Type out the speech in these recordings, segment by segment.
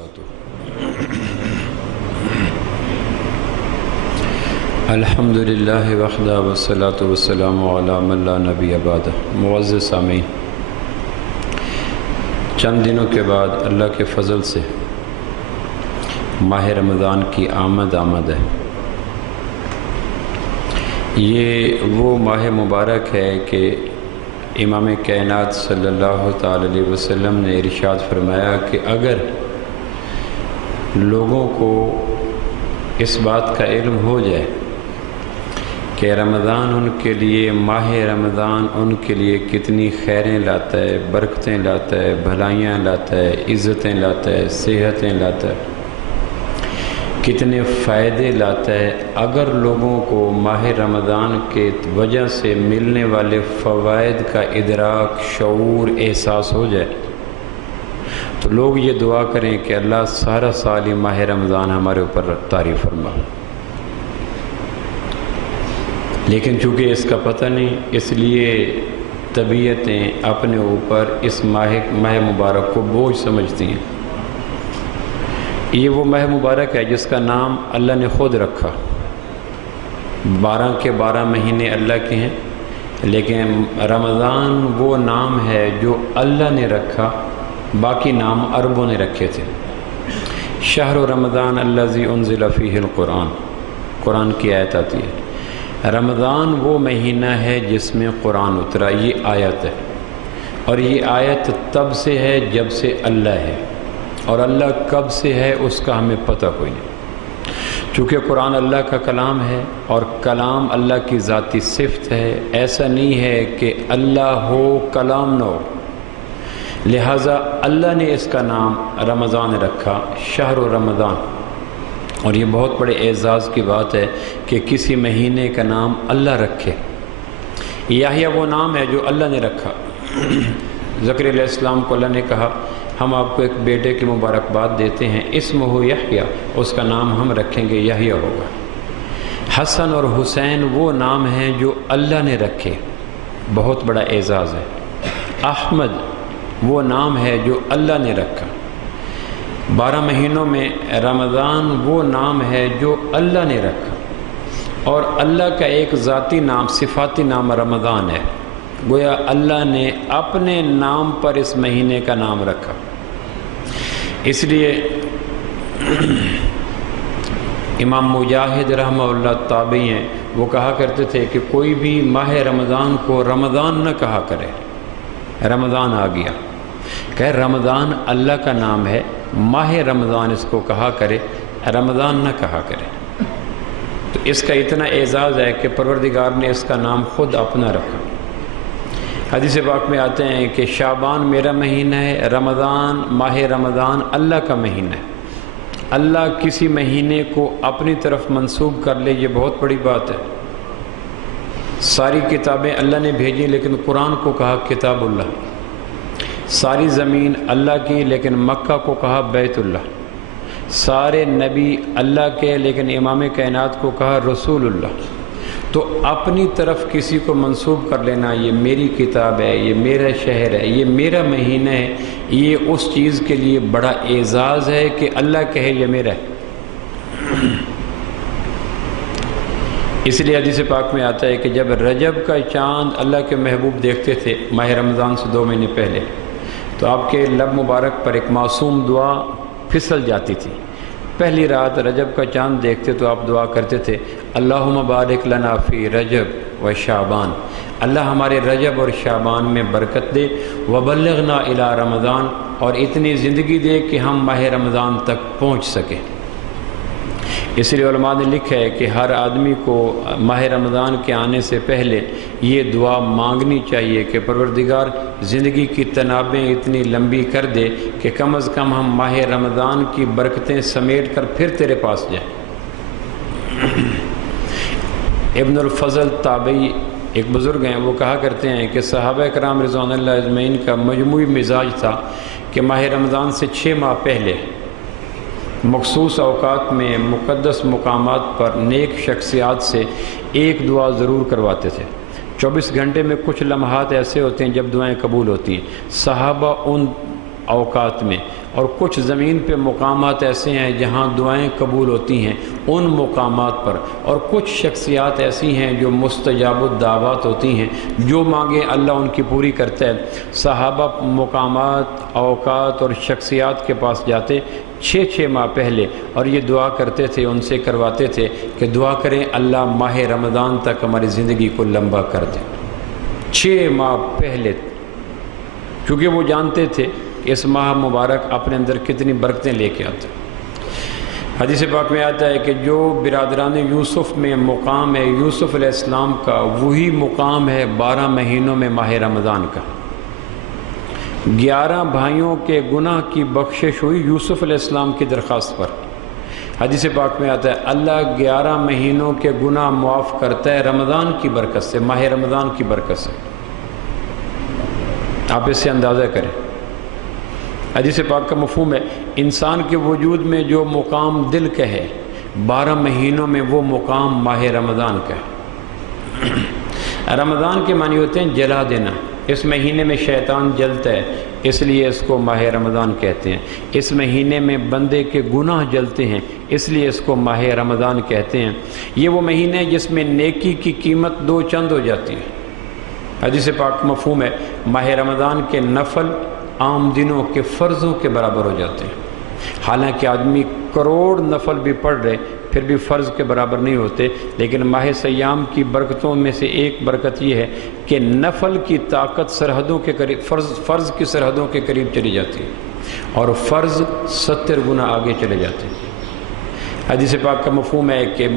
وبرکاتہ۔ الحمدللہ وحدہ والصلاة والسلام علی من لا نبی بعدہ۔ معزز سامعین، چند دنوں کے بعد اللہ کے فضل سے ماہ رمضان کی آمد ہے۔ یہ وہ ماہ مبارک ہے کہ امام کائنات صلی اللہ تعالی علیہ وسلم نے ارشاد فرمایا کہ اگر لوگوں کو اس بات کا علم ہو جائے کہ رمضان ان کے لیے، ماہ رمضان ان کے لیے کتنی خیریں لاتا ہے، برکتیں لاتا ہے، بھلائیاں لاتا ہے، عزتیں لاتا ہے، صحتیں لاتا ہے، کتنے فائدے لاتا ہے، اگر لوگوں کو ماہ رمضان کے وجہ سے ملنے والے فوائد کا ادراک، شعور، احساس ہو جائے تو لوگ یہ دعا کریں کہ اللہ سارا سال ہی ماہ رمضان ہمارے اوپر طاری فرما۔ لیکن چونکہ اس کا پتہ نہیں، اس لیے طبیعتیں اپنے اوپر اس ماہ مبارک کو بوجھ سمجھتی ہیں۔ یہ وہ ماہ مبارک ہے جس کا نام اللہ نے خود رکھا۔ 12 کے 12 مہینے اللہ کے ہیں، لیکن رمضان وہ نام ہے جو اللہ نے رکھا، باقی نام عربوں نے رکھے تھے۔ شہر رمضان الذی انزل فیہ القرآن، قرآن کی آیت آتی ہے۔ رمضان وہ مہینہ ہے جس میں قرآن اترا، یہ آیت ہے، اور یہ آیت تب سے ہے جب سے اللہ ہے، اور اللہ کب سے ہے اس کا ہمیں پتہ کوئی نہیں۔ چونکہ قرآن اللہ کا کلام ہے اور کلام اللہ کی ذاتی صفت ہے، ایسا نہیں ہے کہ اللہ ہو کلام نہ ہو، لہٰذا اللہ نے اس کا نام رمضان رکھا، شہر رمضان۔ اور یہ بہت بڑے اعزاز کی بات ہے کہ کسی مہینے کا نام اللہ رکھے۔ یحییٰ وہ نام ہے جو اللہ نے رکھا۔ زکریا علیہ السلام کو اللہ نے کہا ہم آپ کو ایک بیٹے کی مبارکباد دیتے ہیں، اسمہ یحییٰ، اس کا نام ہم رکھیں گے یحییٰ ہوگا۔ حسن اور حسین وہ نام ہیں جو اللہ نے رکھے، بہت بڑا اعزاز ہے۔ احمد وہ نام ہے جو اللہ نے رکھا۔ 12 مہینوں میں رمضان وہ نام ہے جو اللہ نے رکھا، اور اللہ کا ایک ذاتی نام، صفاتی نام رمضان ہے، گویا اللہ نے اپنے نام پر اس مہینے کا نام رکھا۔ اس لیے امام مجاہد رحمہ اللہ تابعی ہیں، وہ کہا کرتے تھے کہ کوئی بھی ماہ رمضان کو رمضان نہ کہا کرے، رمضان آ گیا، کہ رمضان اللہ کا نام ہے، ماہ رمضان اس کو کہا کرے، رمضان نہ کہا کرے۔ تو اس کا اتنا اعزاز ہے کہ پروردگار نے اس کا نام خود اپنا رکھا۔ حدیث پاک میں آتے ہیں کہ شعبان میرا مہینہ ہے، رمضان، ماہ رمضان اللہ کا مہینہ ہے۔ اللہ کسی مہینے کو اپنی طرف منسوب کر لے، یہ بہت بڑی بات ہے۔ ساری کتابیں اللہ نے بھیجی لیکن قرآن کو کہا کتاب اللہ، ساری زمین اللہ کی لیکن مکہ کو کہا بیت اللہ، سارے نبی اللہ کے لیکن امام کائنات کو کہا رسول اللہ۔ تو اپنی طرف کسی کو منسوب کر لینا، یہ میری کتاب ہے، یہ میرا شہر ہے، یہ میرا مہینہ ہے، یہ اس چیز کے لیے بڑا اعزاز ہے کہ اللہ کہے یہ میرا ہے۔ اس لیے حدیث پاک میں آتا ہے کہ جب رجب کا چاند اللہ کے محبوب دیکھتے تھے ماہ رمضان سے 2 مہینے پہلے، تو آپ کے لب مبارک پر ایک معصوم دعا پھسل جاتی تھی۔ پہلی رات رجب کا چاند دیکھتے تو آپ دعا کرتے تھے اللہم بارک لنا فی رجب و شعبان، اللہ ہمارے رجب اور شعبان میں برکت دے، وبلغنا الی رمضان، اور اتنی زندگی دے کہ ہم ماہ رمضان تک پہنچ سکیں۔ اس لیے علماء نے لکھا ہے کہ ہر آدمی کو ماہ رمضان کے آنے سے پہلے یہ دعا مانگنی چاہیے کہ پروردگار زندگی کی تنابیں اتنی لمبی کر دے کہ کم از کم ہم ماہ رمضان کی برکتیں سمیٹ کر پھر تیرے پاس جائیں۔ ابن الفضل تابعی ایک بزرگ ہیں، وہ کہا کرتے ہیں کہ صحابہ کرام رضوان اللہ اجمعین کا مجموعی مزاج تھا کہ ماہ رمضان سے 6 ماہ پہلے مخصوص اوقات میں مقدس مقامات پر نیک شخصیات سے ایک دعا ضرور کرواتے تھے۔ 24 گھنٹے میں کچھ لمحات ایسے ہوتے ہیں جب دعائیں قبول ہوتی ہیں۔ صحابہ ان اوقات میں اور کچھ زمین پہ مقامات ایسے ہیں جہاں دعائیں قبول ہوتی ہیں ان مقامات پر، اور کچھ شخصیات ایسی ہیں جو مستجاب الدعوات ہوتی ہیں، جو مانگے اللہ ان کی پوری کرتا ہے۔ صحابہ مقامات، اوقات اور شخصیات کے پاس جاتے 6 ماہ پہلے اور یہ دعا کرتے تھے، ان سے کرواتے تھے کہ دعا کریں اللہ ماہ رمضان تک ہماری زندگی کو لمبا کر دے۔ 6 ماہ پہلے، کیونکہ وہ جانتے تھے کہ اس ماہ مبارک اپنے اندر کتنی برکتیں لے کے آتے۔ حدیث پاک میں آتا ہے کہ جو برادران یوسف میں مقام ہے یوسف علیہ السلام کا، وہی مقام ہے 12 مہینوں میں ماہ رمضان کا۔ 11 بھائیوں کے گناہ کی بخشش ہوئی یوسف علیہ السلام کی درخواست پر۔ حدیث پاک میں آتا ہے اللہ 11 مہینوں کے گناہ معاف کرتا ہے رمضان کی برکت سے، ماہ رمضان کی برکت سے۔ آپ اس سے اندازہ کریں۔ حدیث پاک کا مفہوم ہے انسان کے وجود میں جو مقام دل کا ہے 12 مہینوں میں وہ مقام ماہ رمضان کا ہے۔ رمضان کے معنی ہوتے ہیں جلا دینا۔ اس مہینے میں شیطان جلتا ہے، اس لیے اس کو ماہ رمضان کہتے ہیں۔ اس مہینے میں بندے کے گناہ جلتے ہیں، اس لیے اس کو ماہ رمضان کہتے ہیں۔ یہ وہ مہینے ہے جس میں نیکی کی قیمت 2 چند ہو جاتی ہے۔ حدیث پاک مفہوم ہے ماہ رمضان کے نفل عام دنوں کے فرضوں کے برابر ہو جاتے ہیں۔ حالانکہ آدمی کروڑ نفل بھی پڑھ رہے پھر بھی فرض کے برابر نہیں ہوتے، لیکن ماہ سیام کی برکتوں میں سے ایک برکت یہ ہے کہ نفل کی طاقت سرحدوں کے قریب، فرض کی سرحدوں کے قریب چلی جاتی ہے اور فرض 70 گنا آگے چلے جاتے ہیں۔ حدیث پاک کا مفہوم ہے کہ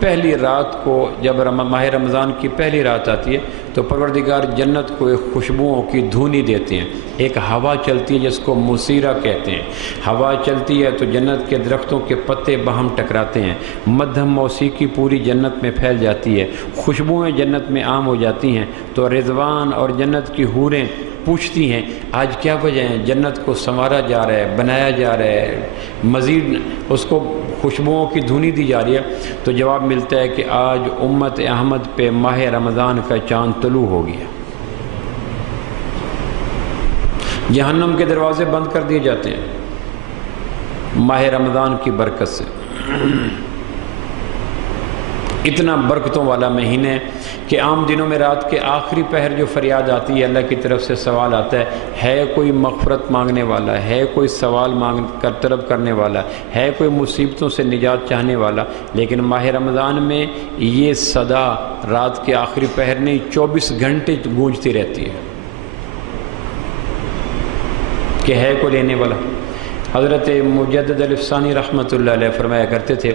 پہلی رات کو جب ماہ رمضان کی پہلی رات آتی ہے تو پروردگار جنت کو ایک خوشبوؤں کی دھونی دیتے ہیں۔ ایک ہوا چلتی ہے جس کو موسیرا کہتے ہیں۔ ہوا چلتی ہے تو جنت کے درختوں کے پتے باہم ٹکراتے ہیں، مدھم موسیقی پوری جنت میں پھیل جاتی ہے، خوشبوئیں جنت میں عام ہو جاتی ہیں۔ تو رضوان اور جنت کی حوریں پوچھتی ہیں آج کیا وجہ ہے؟ جنت کو سنوارا جا رہا ہے، بنایا جا رہا ہے، مزید اس کو خوشبوؤں کی دھونی دی جا رہی ہے۔ تو جواب ملتا ہے کہ آج امت احمد پہ ماہ رمضان کا چاند طلوع ہو گیا۔ جہنم کے دروازے بند کر دیے جاتے ہیں ماہ رمضان کی برکت سے۔ اتنا برکتوں والا مہینہ ہے کہ عام دنوں میں رات کے آخری پہر جو فریاد آتی ہے، اللہ کی طرف سے سوال آتا ہے کوئی مغفرت مانگنے والا، ہے کوئی سوال طلب کرنے والا، ہے کوئی مصیبتوں سے نجات چاہنے والا؟ لیکن ماہ رمضان میں یہ صدا رات کے آخری پہر نہیں 24 گھنٹے گونجتی رہتی ہے کہ ہے کوئی لینے والا۔ حضرت مجدد الافسانی رحمۃ اللہ علیہ فرمایا کرتے تھے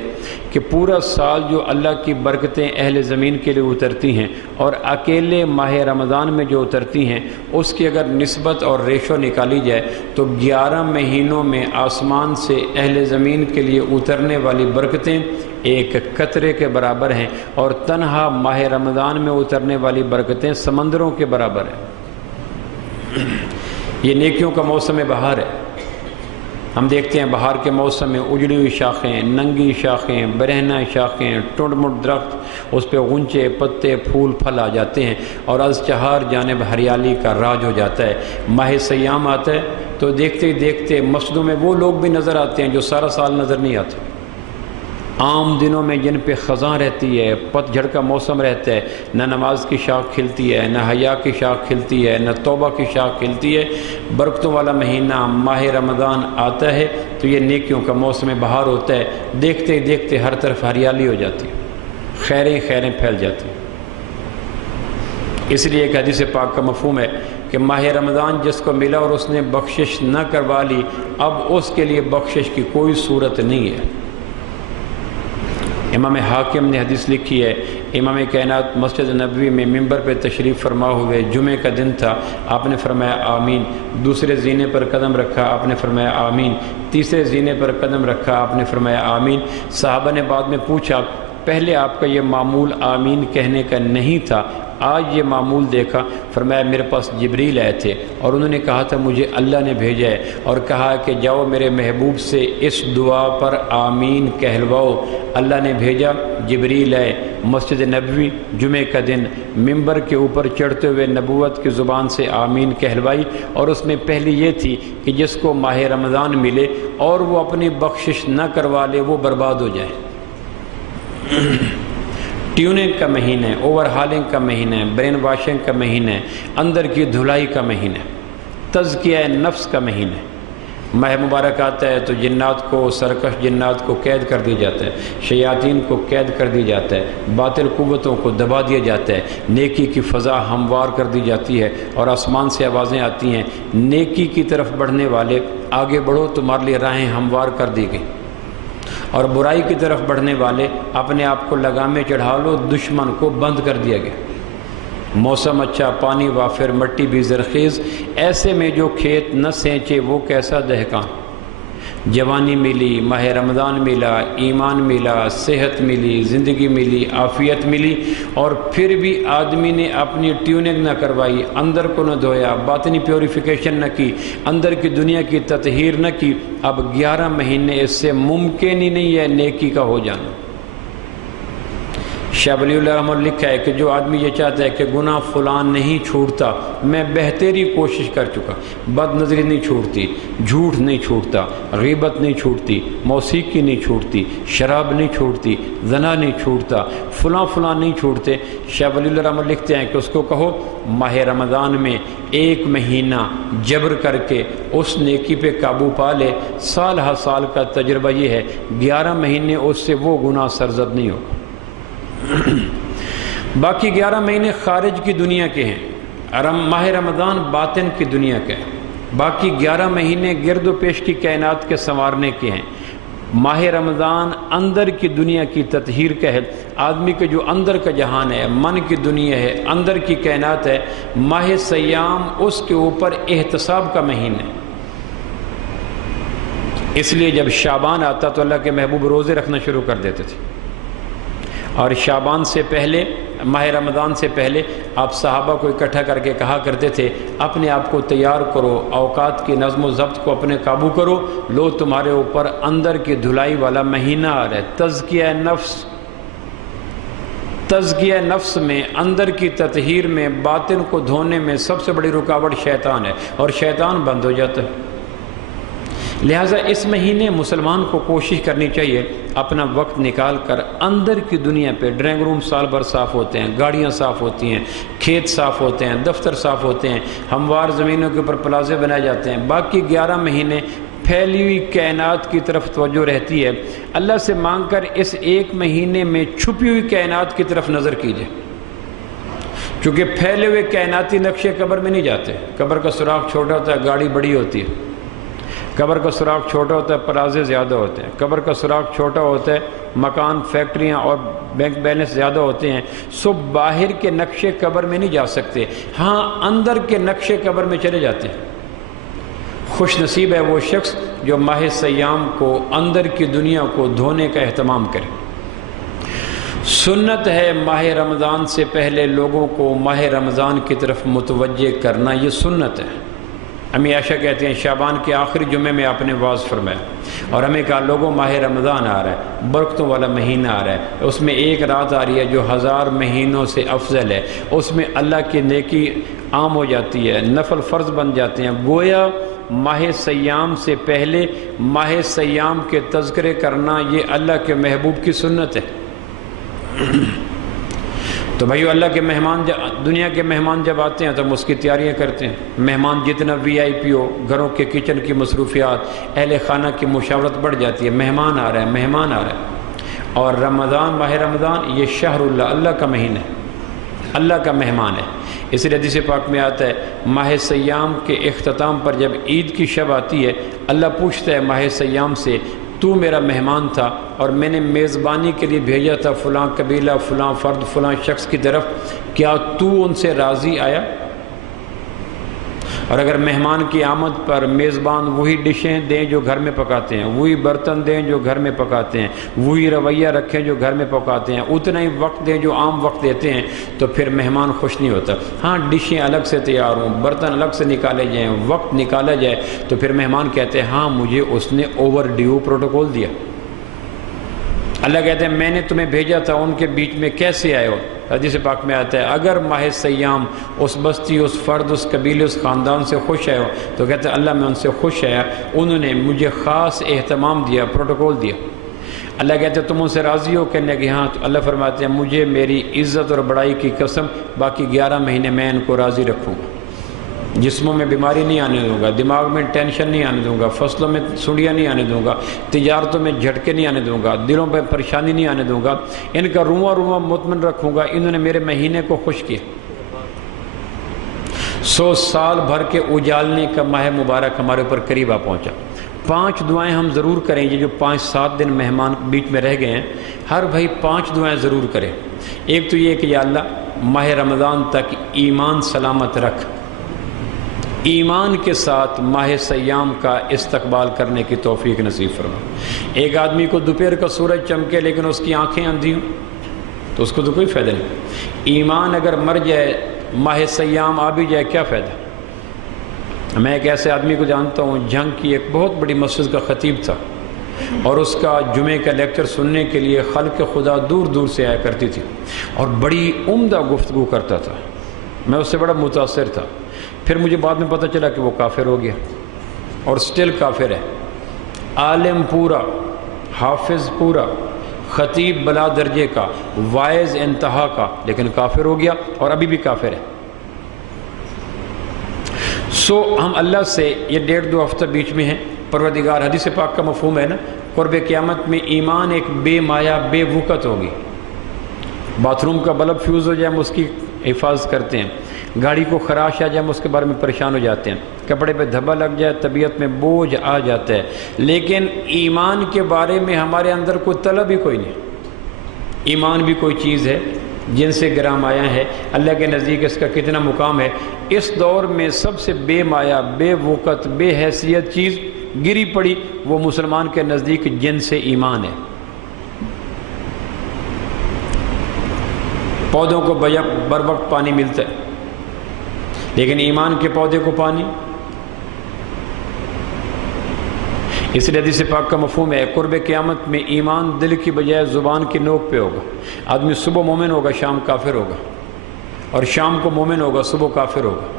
کہ پورا سال جو اللہ کی برکتیں اہل زمین کے لیے اترتی ہیں اور اکیلے ماہ رمضان میں جو اترتی ہیں اس کی اگر نسبت اور ریشو نکالی جائے تو 11 مہینوں میں آسمان سے اہل زمین کے لیے اترنے والی برکتیں ایک قطرے کے برابر ہیں، اور تنہا ماہ رمضان میں اترنے والی برکتیں سمندروں کے برابر ہیں۔ یہ نیکیوں کا موسم بہار ہے۔ ہم دیکھتے ہیں بہار کے موسم میں اجڑی ہوئی شاخیں، ننگی شاخیں، برہنہ شاخیں، ٹنڈ مٹ درخت، اس پہ غنچے، پتے، پھول، پھل آ جاتے ہیں اور از چہار جانب ہریالی کا راج ہو جاتا ہے۔ ماہ سیام آتا ہے تو دیکھتے ہی دیکھتے مسجدوں میں وہ لوگ بھی نظر آتے ہیں جو سارا سال نظر نہیں آتے۔ عام دنوں میں جن پہ خزاں رہتی ہے، پت جھڑ کا موسم رہتا ہے، نہ نماز کی شاخ کھلتی ہے، نہ حیا کی شاخ کھلتی ہے، نہ توبہ کی شاخ کھلتی ہے۔ برکتوں والا مہینہ ماہ رمضان آتا ہے تو یہ نیکیوں کا موسم بہار ہوتا ہے۔ دیکھتے ہی دیکھتے ہر طرف ہریالی ہو جاتی ہے، خیریں خیریں پھیل جاتی ہیں۔ اس لیے ایک حدیث پاک کا مفہوم ہے کہ ماہ رمضان جس کو ملا اور اس نے بخشش نہ کروا لی، اب اس کے لیے بخشش کی کوئی صورت نہیں ہے۔ امام حاکم نے حدیث لکھی ہے، امام کائنات مسجد نبوی میں ممبر پہ تشریف فرما ہوئے، جمعہ کا دن تھا، آپ نے فرمایا آمین۔ دوسرے زینے پر قدم رکھا، آپ نے فرمایا آمین۔ تیسرے زینے پر قدم رکھا، آپ نے فرمایا آمین۔ صحابہ نے بعد میں پوچھا پہلے آپ کا یہ معمول آمین کہنے کا نہیں تھا، آج یہ معمول دیکھا، فرمایا میرے پاس جبریل آئے تھے اور انہوں نے کہا تھا مجھے اللہ نے بھیجا ہے اور کہا کہ جاؤ میرے محبوب سے اس دعا پر آمین کہلواؤ۔ اللہ نے بھیجا، جبریل آئے، مسجد نبوی جمعہ کا دن ممبر کے اوپر چڑھتے ہوئے نبوت کی زبان سے آمین کہلوائی، اور اس میں پہلی یہ تھی کہ جس کو ماہ رمضان ملے اور وہ اپنی بخشش نہ کروا لے وہ برباد ہو جائے۔ ٹیوننگ کا مہینہ ہے، اوور ہالنگ کا مہینہ ہے، برین واشنگ کا مہینہ ہے، اندر کی دھلائی کا مہینہ ہے، تزکیہ نفس کا مہینہ ہے۔ ماہ مبارک آتا ہے تو جنات کو، سرکش جنات کو قید کر دیا جاتا ہے، شیاطین کو قید کر دیا جاتا ہے، باطل قوتوں کو دبا دیا جاتا ہے، نیکی کی فضا ہموار کر دی جاتی ہے اور آسمان سے آوازیں آتی ہیں، نیکی کی طرف بڑھنے والے آگے بڑھو، تمہارے لیے راہیں ہموار کر دی گئی، اور برائی کی طرف بڑھنے والے اپنے آپ کو لگامیں چڑھا لو، دشمن کو بند کر دیا گیا۔ موسم اچھا، پانی وافر، مٹی بھی زرخیز، ایسے میں جو کھیت نہ سینچے وہ کیسا دہقان۔ جوانی ملی، ماہ رمضان ملا، ایمان ملا، صحت ملی، زندگی ملی، عافیت ملی، اور پھر بھی آدمی نے اپنی ٹیوننگ نہ کروائی، اندر کو نہ دھویا، باطنی پیوریفیکیشن نہ کی، اندر کی دنیا کی تطہیر نہ کی۔ اب 11 مہینے اس سے ممکن ہی نہیں ہے نیکی کا ہو جانا۔ شاہ ولی اللہ رحمہ لکھا ہے کہ جو آدمی یہ چاہتا ہے کہ گناہ فلان نہیں چھوٹتا، میں بہتری کوشش کر چکا، بد نظری نہیں چھوٹتی، جھوٹ نہیں چھوٹتا، غیبت نہیں چھوٹتی، موسیقی نہیں چھوٹتی، شراب نہیں چھوٹتی، زنا نہیں چھوٹتا، فلاں نہیں چھوٹتے۔ شاہ ولی اللہ رحمہ لکھتے ہیں کہ اس کو کہو ماہ رمضان میں 1 مہینہ جبر کر کے اس نیکی پہ قابو پا لے، سال ہر سال کا تجربہ یہ ہے 11 مہینے اس سے وہ گناہ سرزد نہیں ہوگا۔ باقی 11 مہینے خارج کی دنیا کے ہیں، ماہ رمضان باطن کی دنیا کے ہیں، باقی 11 مہینے گرد و پیش کی کائنات کے سنوارنے کے ہیں۔ ماہ رمضان اندر کی دنیا کی تطہیر کا ہے، آدمی کے جو اندر کا جہان ہے، من کی دنیا ہے، اندر کی کائنات ہے۔ ماہ سیام اس کے اوپر احتساب کا مہینہ ہے، اس لیے جب شعبان آتا تو اللہ کے محبوب روزے رکھنا شروع کر دیتے تھے، اور شعبان سے پہلے، ماہ رمضان سے پہلے آپ صحابہ کو اکٹھا کر کے کہا کرتے تھے اپنے آپ کو تیار کرو، اوقات کی نظم و ضبط کو اپنے قابو کرو، لو تمہارے اوپر اندر کی دھلائی والا مہینہ آ رہا ہے۔ تزکیہ نفس، تزکیہ نفس میں، اندر کی تطہیر میں، باطن کو دھونے میں سب سے بڑی رکاوٹ شیطان ہے، اور شیطان بند ہو جاتا ہے۔ لہٰذا اس مہینے مسلمان کو کوشش کرنی چاہیے اپنا وقت نکال کر اندر کی دنیا پہ، ڈرائنگ روم سال بھر صاف ہوتے ہیں، گاڑیاں صاف ہوتی ہیں، کھیت صاف ہوتے ہیں، دفتر صاف ہوتے ہیں، ہموار زمینوں کے اوپر پلازے بنائے جاتے ہیں، باقی 11 مہینے پھیلی ہوئی کائنات کی طرف توجہ رہتی ہے۔ اللہ سے مانگ کر اس 1 مہینے میں چھپی ہوئی کائنات کی طرف نظر کیجیے، چونکہ پھیلے ہوئے کائناتی نقشے قبر میں نہیں جاتے، قبر کا سوراخ چھوٹا ہوتا ہے، گاڑی بڑی ہوتی ہے، قبر کا سوراخ چھوٹا ہوتا ہے، پلازے زیادہ ہوتے ہیں، قبر کا سوراخ چھوٹا ہوتا ہے، مکان، فیکٹریاں اور بینک بیلنس زیادہ ہوتے ہیں۔ سو باہر کے نقشے قبر میں نہیں جا سکتے، ہاں اندر کے نقشے قبر میں چلے جاتے ہیں۔ خوش نصیب ہے وہ شخص جو ماہ سیام کو، اندر کی دنیا کو دھونے کا اہتمام کرے۔ سنت ہے ماہ رمضان سے پہلے لوگوں کو ماہ رمضان کی طرف متوجہ کرنا، یہ سنت ہے۔ امی عائشہ کہتے ہیں شعبان کے آخری جمعے میں آپ نے واعظ فرمایا اور ہمیں کہا لوگوں ماہ رمضان آ رہا ہے، برکتوں والا مہینہ آ رہا ہے، اس میں ایک رات آ رہی ہے جو 1000 مہینوں سے افضل ہے، اس میں اللہ کی نیکی عام ہو جاتی ہے، نفل فرض بن جاتے ہیں۔ گویا ماہ سیام سے پہلے ماہ سیام کے تذکرے کرنا یہ اللہ کے محبوب کی سنت ہے۔ تو بھائیو اللہ کے مہمان، دنیا کے مہمان جب آتے ہیں تو ہم اس کی تیاریاں کرتے ہیں۔ مہمان جتنا VIP ہو، گھروں کے کچن کی مصروفیات، اہل خانہ کی مشاورت بڑھ جاتی ہے، مہمان آ رہا ہے، مہمان آ رہا ہے۔ اور رمضان، ماہ رمضان یہ شہر اللہ، اللہ کا مہینہ ہے، اللہ کا مہمان ہے۔ اس لیے حدیث پاک میں آتا ہے ماہ سیام کے اختتام پر جب عید کی شب آتی ہے، اللہ پوچھتا ہے ماہ سیام سے تو میرا مہمان تھا اور میں نے میزبانی کے لیے بھیجا تھا فلاں قبیلہ، فلاں فرد، فلاں شخص کی طرف، کیا تو ان سے راضی آیا؟ اور اگر مہمان کی آمد پر میزبان وہی ڈشیں دیں جو گھر میں پکاتے ہیں، وہی برتن دیں جو گھر میں پکاتے ہیں، وہی رویہ رکھیں جو گھر میں پکاتے ہیں، اتنا ہی وقت دیں جو عام وقت دیتے ہیں، تو پھر مہمان خوش نہیں ہوتا۔ ہاں ڈشیں الگ سے تیار ہوں، برتن الگ سے نکالے جائیں، وقت نکالا جائے، تو پھر مہمان کہتے ہیں ہاں مجھے اس نے اوور ڈیو پروٹوکول دیا۔ اللہ کہتے ہیں میں نے تمہیں بھیجا تھا، ان کے بیچ میں کیسے آئے ہو؟ حدیث پاک میں آتا ہے اگر ماہ سیام اس بستی، اس فرد، اس قبیلے، اس خاندان سے خوش آئے ہو، تو کہتے ہیں اللہ میں ان سے خوش آیا، انہوں نے مجھے خاص اہتمام دیا، پروٹوکول دیا۔ اللہ کہتے ہیں تم ان سے راضی ہو؟ کہنے کہ ہاں۔ تو اللہ فرماتے ہیں مجھے میری عزت اور بڑائی کی قسم باقی 11 مہینے میں ان کو راضی رکھوں گا، جسموں میں بیماری نہیں آنے دوں گا، دماغ میں ٹینشن نہیں آنے دوں گا، فصلوں میں سڑیاں نہیں آنے دوں گا، تجارتوں میں جھٹکے نہیں آنے دوں گا، دلوں پہ پریشانی نہیں آنے دوں گا، ان کا رواں رواں مطمئن رکھوں گا، انہوں نے میرے مہینے کو خوش کیا۔ 100 سال بھر کے اجالنے کا ماہ مبارک ہمارے اوپر قریب آ پہنچا۔ 5 دعائیں ہم ضرور کریں، یہ جو 5-7 دن مہمان بیچ میں رہ گئے ہیں، ہر بھائی 5 دعائیں ضرور کریں۔ ایک تو یہ کہ یا اللہ ماہ رمضان تک ایمان سلامت رکھ، ایمان کے ساتھ ماہ سیام کا استقبال کرنے کی توفیق نصیب فرما۔ ایک آدمی کو دوپہر کا سورج چمکے لیکن اس کی آنکھیں اندھی ہوں تو اس کو تو کوئی فائدہ نہیں۔ ایمان اگر مر جائے، ماہ سیام آ بھی جائے، کیا فائدہ؟ میں ایک ایسے آدمی کو جانتا ہوں، جھنگ کی ایک بہت بڑی مسجد کا خطیب تھا، اور اس کا جمعے کا لیکچر سننے کے لیے خلق خدا دور دور سے آیا کرتی تھی، اور بڑی عمدہ گفتگو کرتا تھا۔ میں اس سے بڑا متاثر تھا۔ پھر مجھے بعد میں پتہ چلا کہ وہ کافر ہو گیا، اور سٹل کافر ہے۔ عالم پورا، حافظ پورا، خطیب بلا درجے کا، وائز انتہا کا، لیکن کافر ہو گیا اور ابھی بھی کافر ہے۔ ہم اللہ سے یہ 1.5-2 ہفتہ بیچ میں ہیں، پروردگار، حدیث پاک کا مفہوم ہے نا، قرب قیامت میں ایمان ایک بے مایا بے وقت ہوگی۔ باتھ روم کا بلب فیوز ہو جائے ہم اس کی حفاظت کرتے ہیں، گاڑی کو خراش آ جائے ہم اس کے بارے میں پریشان ہو جاتے ہیں، کپڑے پہ دھبا لگ جائے طبیعت میں بوجھ آ جاتا ہے، لیکن ایمان کے بارے میں ہمارے اندر کوئی طلب ہی کوئی نہیں۔ ایمان بھی کوئی چیز ہے جن سے گرام آیا ہے، اللہ کے نزدیک اس کا کتنا مقام ہے۔ اس دور میں سب سے بے مایا بے وقت بے حیثیت چیز گری پڑی، وہ مسلمان کے نزدیک جن سے ایمان ہے۔ پودوں کو بر وقت پانی ملتا ہے، لیکن ایمان کے پودے کو پانی۔ اس لیے حدیث پاک کا مفہوم ہے قرب قیامت میں ایمان دل کی بجائے زبان کی نوک پہ ہوگا۔ آدمی صبح مومن ہوگا، شام کافر ہوگا، اور شام کو مومن ہوگا، صبح کافر ہوگا۔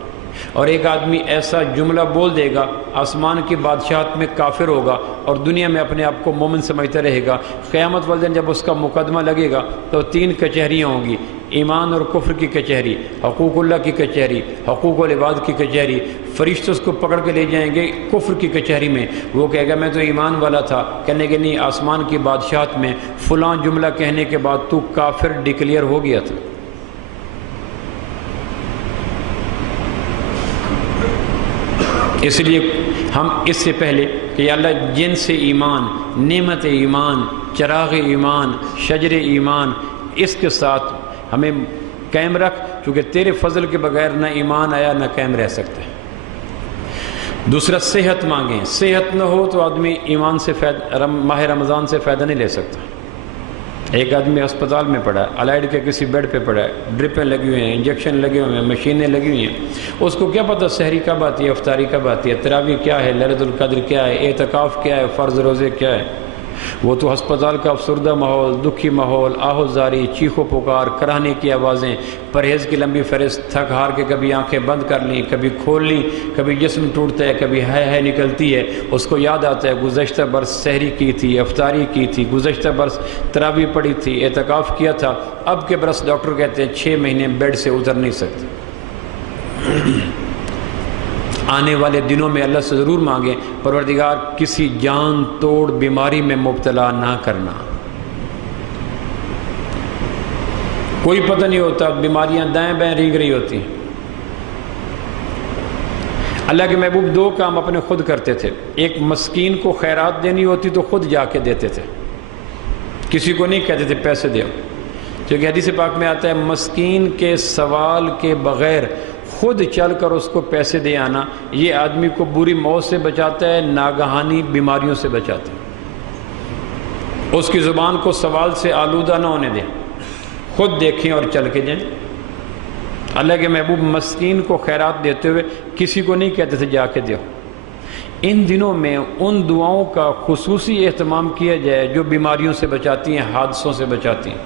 اور ایک آدمی ایسا جملہ بول دے گا، آسمان کی بادشاہت میں کافر ہوگا اور دنیا میں اپنے آپ کو مومن سمجھتا رہے گا۔ قیامت والے دن جب اس کا مقدمہ لگے گا تو 3 کچہریاں ہوں گی، ایمان اور کفر کی کچہری، حقوق اللہ کی کچہری، حقوق العباد کی کچہری۔ فرشتے اس کو پکڑ کے لے جائیں گے کفر کی کچہری میں، وہ کہے گا میں تو ایمان والا تھا، کہنے کہ نہیں، آسمان کی بادشاہت میں فلاں جملہ کہنے کے بعد تو کافر ڈکلیئر ہو گیا تھا۔ اس لیے ہم اس سے پہلے کہ یا اللہ جن سے ایمان، نعمت ایمان، چراغ ایمان، شجر ایمان، اس کے ساتھ ہمیں قائم رکھ، کیونکہ تیرے فضل کے بغیر نہ ایمان آیا نہ قائم رہ سکتے۔ دوسرا صحت مانگیں، صحت نہ ہو تو آدمی ایمان سے ماہ رمضان سے فائدہ نہیں لے سکتا۔ ایک آدمی ہسپتال میں پڑا ہے، الائڈ کے کسی بیڈ پہ پڑا ہے، ڈرپیں لگی ہوئی ہیں، انجیکشن لگے ہوئے ہیں، مشینیں لگی ہوئی ہیں، اس کو کیا پتہ سحری کب آتی ہے، افطاری کب آتی ہے، تراویح کیا ہے، لیلۃ القدر کیا ہے، اعتکاف کیا ہے، فرض روزے کیا ہے۔ وہ تو ہسپتال کا افسردہ ماحول، دکھی ماحول، آہو زاری، چیخو پکار، کراہنے کی آوازیں، پرہیز کی لمبی فہرست، تھک ہار کے کبھی آنکھیں بند کر لیں، کبھی کھول لیں، کبھی جسم ٹوٹتا ہے، کبھی ہے نکلتی ہے، اس کو یاد آتا ہے گزشتہ برس سحری کی تھی، افطاری کی تھی، گزشتہ برس تراویح پڑھی تھی، اعتکاف کیا تھا، اب کے برس ڈاکٹر کہتے ہیں 6 مہینے بیڈ سے اتر نہیں سکتے۔ آنے والے دنوں میں اللہ سے ضرور مانگیں پروردگار کسی جان توڑ بیماری میں مبتلا نہ کرنا۔ کوئی پتہ نہیں ہوتا، بیماریاں دائیں بائیں رینگ رہی ہوتی ہیں۔ اللہ کے محبوب 2 کام اپنے خود کرتے تھے، ایک مسکین کو خیرات دینی ہوتی تو خود جا کے دیتے تھے، کسی کو نہیں کہتے تھے پیسے دو، کیونکہ حدیث پاک میں آتا ہے مسکین کے سوال کے بغیر خود چل کر اس کو پیسے دے آنا، یہ آدمی کو بری موت سے بچاتا ہے، ناگہانی بیماریوں سے بچاتا ہے۔ اس کی زبان کو سوال سے آلودہ نہ ہونے دیں، خود دیکھیں اور چل کے جائیں۔ اللہ کے محبوب مسکین کو خیرات دیتے ہوئے کسی کو نہیں کہتے تھے جا کے دیو۔ ان دنوں میں ان دعاؤں کا خصوصی اہتمام کیا جائے جو بیماریوں سے بچاتی ہیں، حادثوں سے بچاتی ہیں،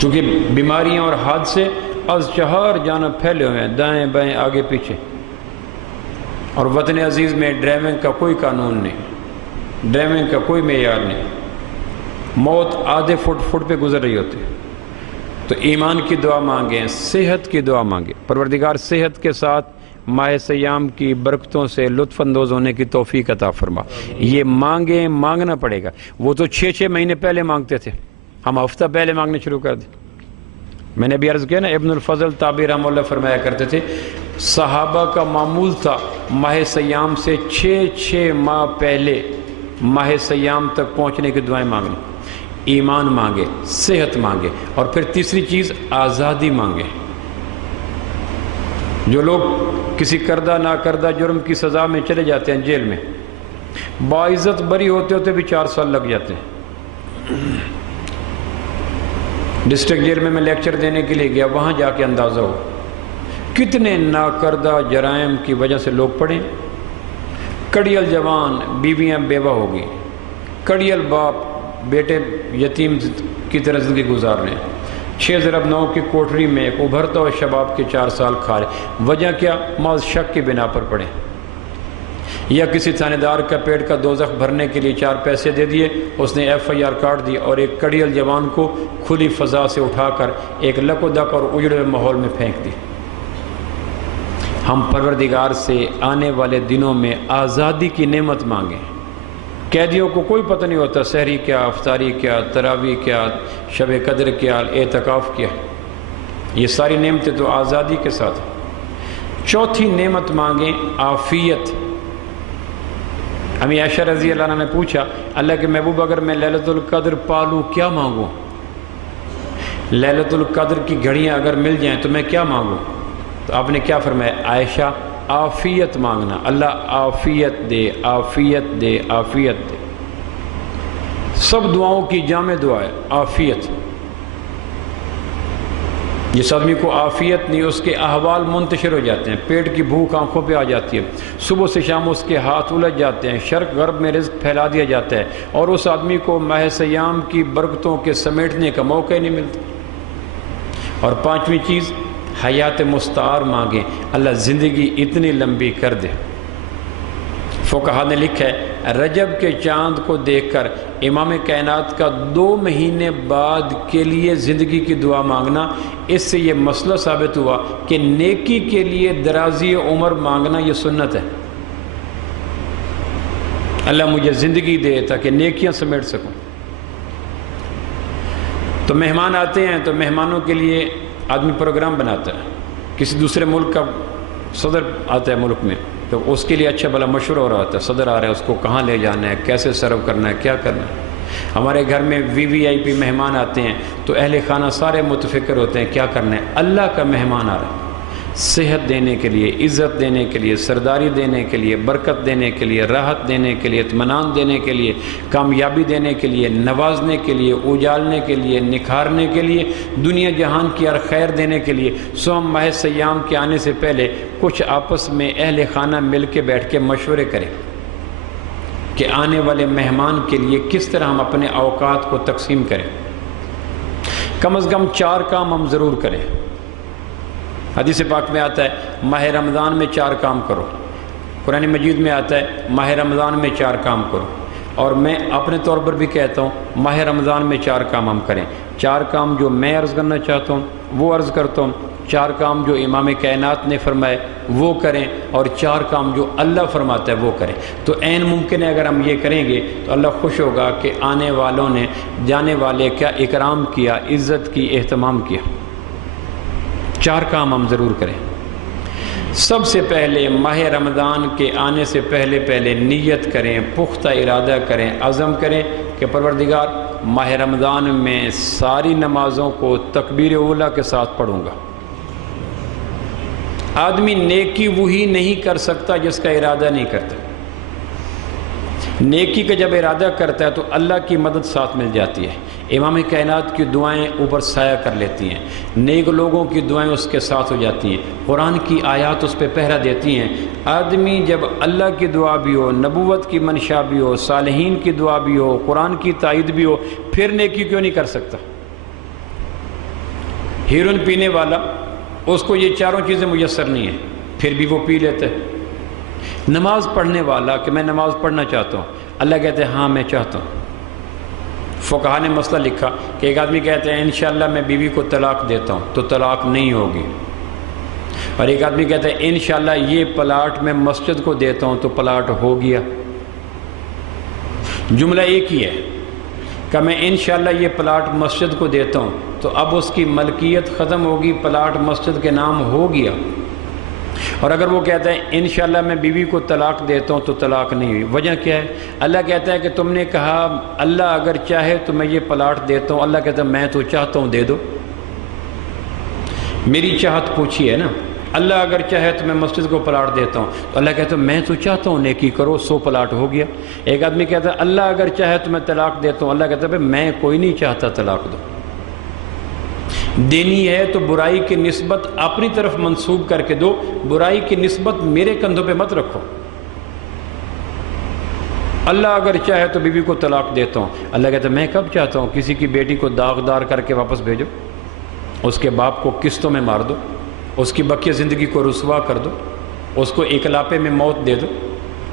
چونکہ بیماریاں اور حادثے از چہار جانب پھیلے ہوئے ہیں، دائیں بائیں آگے پیچھے، اور وطن عزیز میں ڈرائیونگ کا کوئی قانون نہیں، ڈرائیونگ کا کوئی معیار نہیں، موت آدھے فٹ پہ گزر رہی ہوتی ہے۔ تو ایمان کی دعا مانگیں، صحت کی دعا مانگیں، پروردگار صحت کے ساتھ ماہ سیام کی برکتوں سے لطف اندوز ہونے کی توفیق عطا فرما۔ یہ مانگیں، مانگنا پڑے گا۔ وہ تو 6 مہینے پہلے مانگتے تھے، ہم ہفتہ پہلے مانگنے شروع کر دیں۔ میں نے بھی عرض کیا نا، ابن الفضل تابعی رحمہ اللہ فرمایا کرتے تھے صحابہ کا معمول تھا ماہ سیام سے 6 ماہ پہلے ماہ سیام تک پہنچنے کی دعائیں مانگنی۔ ایمان مانگے، صحت مانگے، اور پھر تیسری چیز آزادی مانگے۔ جو لوگ کسی کردہ ناکردہ جرم کی سزا میں چلے جاتے ہیں جیل میں، باعزت بری ہوتے ہوتے بھی 4 سال لگ جاتے ہیں۔ ڈسٹرکٹ جیل میں لیکچر دینے کے لیے گیا، وہاں جا کے اندازہ ہو کتنے ناکردہ جرائم کی وجہ سے لوگ پڑے۔ کڑیل جوان بیویاں بیوہ ہوگی، کڑیل باپ بیٹے یتیم کی طرح زندگی گزار رہے ہیں، 6/9 کی کوٹری میں ایک ابھرتا ہوا شباب کے 4 سال کھا رہے۔ وجہ کیا؟ محض شک کی بنا پر پڑے، یا کسی تھانے دار کا پیٹ کا دوزخ بھرنے کے لیے 4 پیسے دے دیے، اس نے FIR کاٹ دی اور ایک کڑیل جوان کو کھلی فضا سے اٹھا کر ایک لک و دک اور اجڑے ہوئے ماحول میں پھینک دی۔ ہم پروردگار سے آنے والے دنوں میں آزادی کی نعمت مانگیں۔ قیدیوں کو کوئی پتہ نہیں ہوتا سحری کیا، افطاری کیا، تراویح کیا، شب قدر کیا، اعتکاف کیا، یہ ساری نعمتیں تو آزادی کے ساتھ۔ چوتھی نعمت مانگیں عافیت۔ امی عائشہ رضی اللہ عنہ نے پوچھا اللہ کے محبوب اگر میں لیلۃ القدر پالوں کیا مانگوں؟ لیلۃ القدر کی گھڑیاں اگر مل جائیں تو میں کیا مانگوں؟ تو آپ نے کیا فرمایا؟ عائشہ عافیت مانگنا، اللہ عافیت دے، عافیت دے، عافیت دے۔ سب دعاؤں کی جامع دعا ہے عافیت۔ جس آدمی کو عافیت نہیں، اس کے احوال منتشر ہو جاتے ہیں، پیٹ کی بھوک آنکھوں پہ آ جاتی ہے، صبح سے شام اس کے ہاتھ الجھ جاتے ہیں، شرق غرب میں رزق پھیلا دیا جاتا ہے، اور اس آدمی کو ماہ سیام کی برکتوں کے سمیٹنے کا موقع ہی نہیں ملتا۔ اور 5ویں چیز حیات مستعار مانگیں، اللہ زندگی اتنی لمبی کر دے۔ فقہا نے لکھا ہے رجب کے چاند کو دیکھ کر امام کائنات کا 2 مہینے بعد کے لیے زندگی کی دعا مانگنا، اس سے یہ مسئلہ ثابت ہوا کہ نیکی کے لیے درازی عمر مانگنا یہ سنت ہے۔ اللہ مجھے زندگی دے تاکہ نیکیاں سمیٹ سکوں۔ تو مہمان آتے ہیں تو مہمانوں کے لیے آدمی پروگرام بناتا ہے، کسی دوسرے ملک کا صدر آتا ہے ملک میں تو اس کے لیے اچھا بھلا مشورہ ہو رہا ہوتا ہے، صدر آ رہا ہے، اس کو کہاں لے جانا ہے، کیسے سرو کرنا ہے، کیا کرنا ہے۔ ہمارے گھر میں VIP مہمان آتے ہیں تو اہل خانہ سارے متفکر ہوتے ہیں کیا کرنا ہے۔ اللہ کا مہمان آ رہا ہے، صحت دینے کے لیے، عزت دینے کے لیے، سرداری دینے کے لیے، برکت دینے کے لیے، راحت دینے کے لیے، اطمینان دینے کے لیے، کامیابی دینے کے لیے، نوازنے کے لیے، اجالنے کے لیے، نکھارنے کے لیے، دنیا جہان کی ہر خیر دینے کے لیے۔ سو ہم ماہ سیام کے آنے سے پہلے کچھ آپس میں اہل خانہ مل کے بیٹھ کے مشورے کریں کہ آنے والے مہمان کے لیے کس طرح ہم اپنے اوقات کو تقسیم کریں۔ کم از کم 4 کام ہم ضرور کریں۔ حدیث پاک میں آتا ہے ماہ رمضان میں 4 کام کرو، قرآن مجید میں آتا ہے ماہ رمضان میں 4 کام کرو، اور میں اپنے طور پر بھی کہتا ہوں ماہ رمضان میں 4 کام ہم کریں۔ 4 کام جو میں عرض کرنا چاہتا ہوں وہ عرض کرتا ہوں، 4 کام جو امام کائنات نے فرمائے وہ کریں، اور 4 کام جو اللہ فرماتا ہے وہ کریں۔ تو عین ممکن ہے اگر ہم یہ کریں گے تو اللہ خوش ہوگا کہ آنے والوں نے جانے والے کیا اکرام کیا، عزت کی، اہتمام کیا۔ 4 کام ہم ضرور کریں۔ سب سے پہلے ماہ رمضان کے آنے سے پہلے نیت کریں، پختہ ارادہ کریں، عزم کریں کہ پروردگار ماہ رمضان میں ساری نمازوں کو تکبیر اولیٰ کے ساتھ پڑھوں گا، آدمی نیکی وہی نہیں کر سکتا جس کا ارادہ نہیں کرتا. نیکی کا جب ارادہ کرتا ہے تو اللہ کی مدد ساتھ مل جاتی ہے. امام کائنات کی دعائیں اوپر سایہ کر لیتی ہیں، نیک لوگوں کی دعائیں اس کے ساتھ ہو جاتی ہیں، قرآن کی آیات اس پہ پہرا دیتی ہیں. آدمی جب اللہ کی دعا بھی ہو، نبوت کی منشا بھی ہو، صالحین کی دعا بھی ہو، قرآن کی تائید بھی ہو، پھر نیکی کیوں نہیں کر سکتا؟ ہیروئن پینے والا، اس کو یہ چاروں چیزیں میسر نہیں ہیں، پھر بھی وہ پی لیتا ہے. نماز پڑھنے والا کہ میں نماز پڑھنا چاہتا ہوں، اللہ کہتے ہیں ہاں میں چاہتا ہوں. فقہا نے مسئلہ لکھا کہ ایک آدمی کہتے ہیں انشاءاللہ میں بیوی کو طلاق دیتا ہوں تو طلاق نہیں ہوگی، اور ایک آدمی کہتا ہے انشاءاللہ یہ پلاٹ میں مسجد کو دیتا ہوں تو پلاٹ ہو گیا. جملہ ایک ہی ہے کہ میں انشاءاللہ یہ پلاٹ مسجد کو دیتا ہوں تو اب اس کی ملکیت ختم ہوگی، پلاٹ مسجد کے نام ہو گیا. اور اگر وہ کہتا ہے انشاءاللہ میں بیوی کو طلاق دیتا ہوں تو طلاق نہیں ہوئی. وجہ کیا ہے؟ اللہ کہتا ہے کہ تم نے کہا اللہ اگر چاہے تو میں یہ پلاٹ دیتا ہوں، اللہ کہتا ہے میں تو چاہتا ہوں دے دو. میری چاہت پوچھی ہے نا، اللہ اگر چاہے تو میں مسجد کو پلاٹ دیتا ہوں، تو اللہ کہتا ہے میں تو چاہتا ہوں نیکی کرو، 100 پلاٹ ہو گیا. ایک آدمی کہتا ہے اللہ اگر چاہے تو میں طلاق دیتا ہوں، اللہ کہتا ہے میں کوئی نہیں چاہتا طلاق دو. دینی ہے تو برائی کی نسبت اپنی طرف منسوب کر کے دو، برائی کی نسبت میرے کندھوں پہ مت رکھو. اللہ اگر چاہے تو بیوی کو طلاق دیتا ہوں، اللہ کہتا ہے میں کب چاہتا ہوں؟ کسی کی بیٹی کو داغدار کر کے واپس بھیجو، اس کے باپ کو قسطوں میں مار دو، اس کی بقیہ زندگی کو رسوا کر دو، اس کو اکلاپے میں موت دے دو،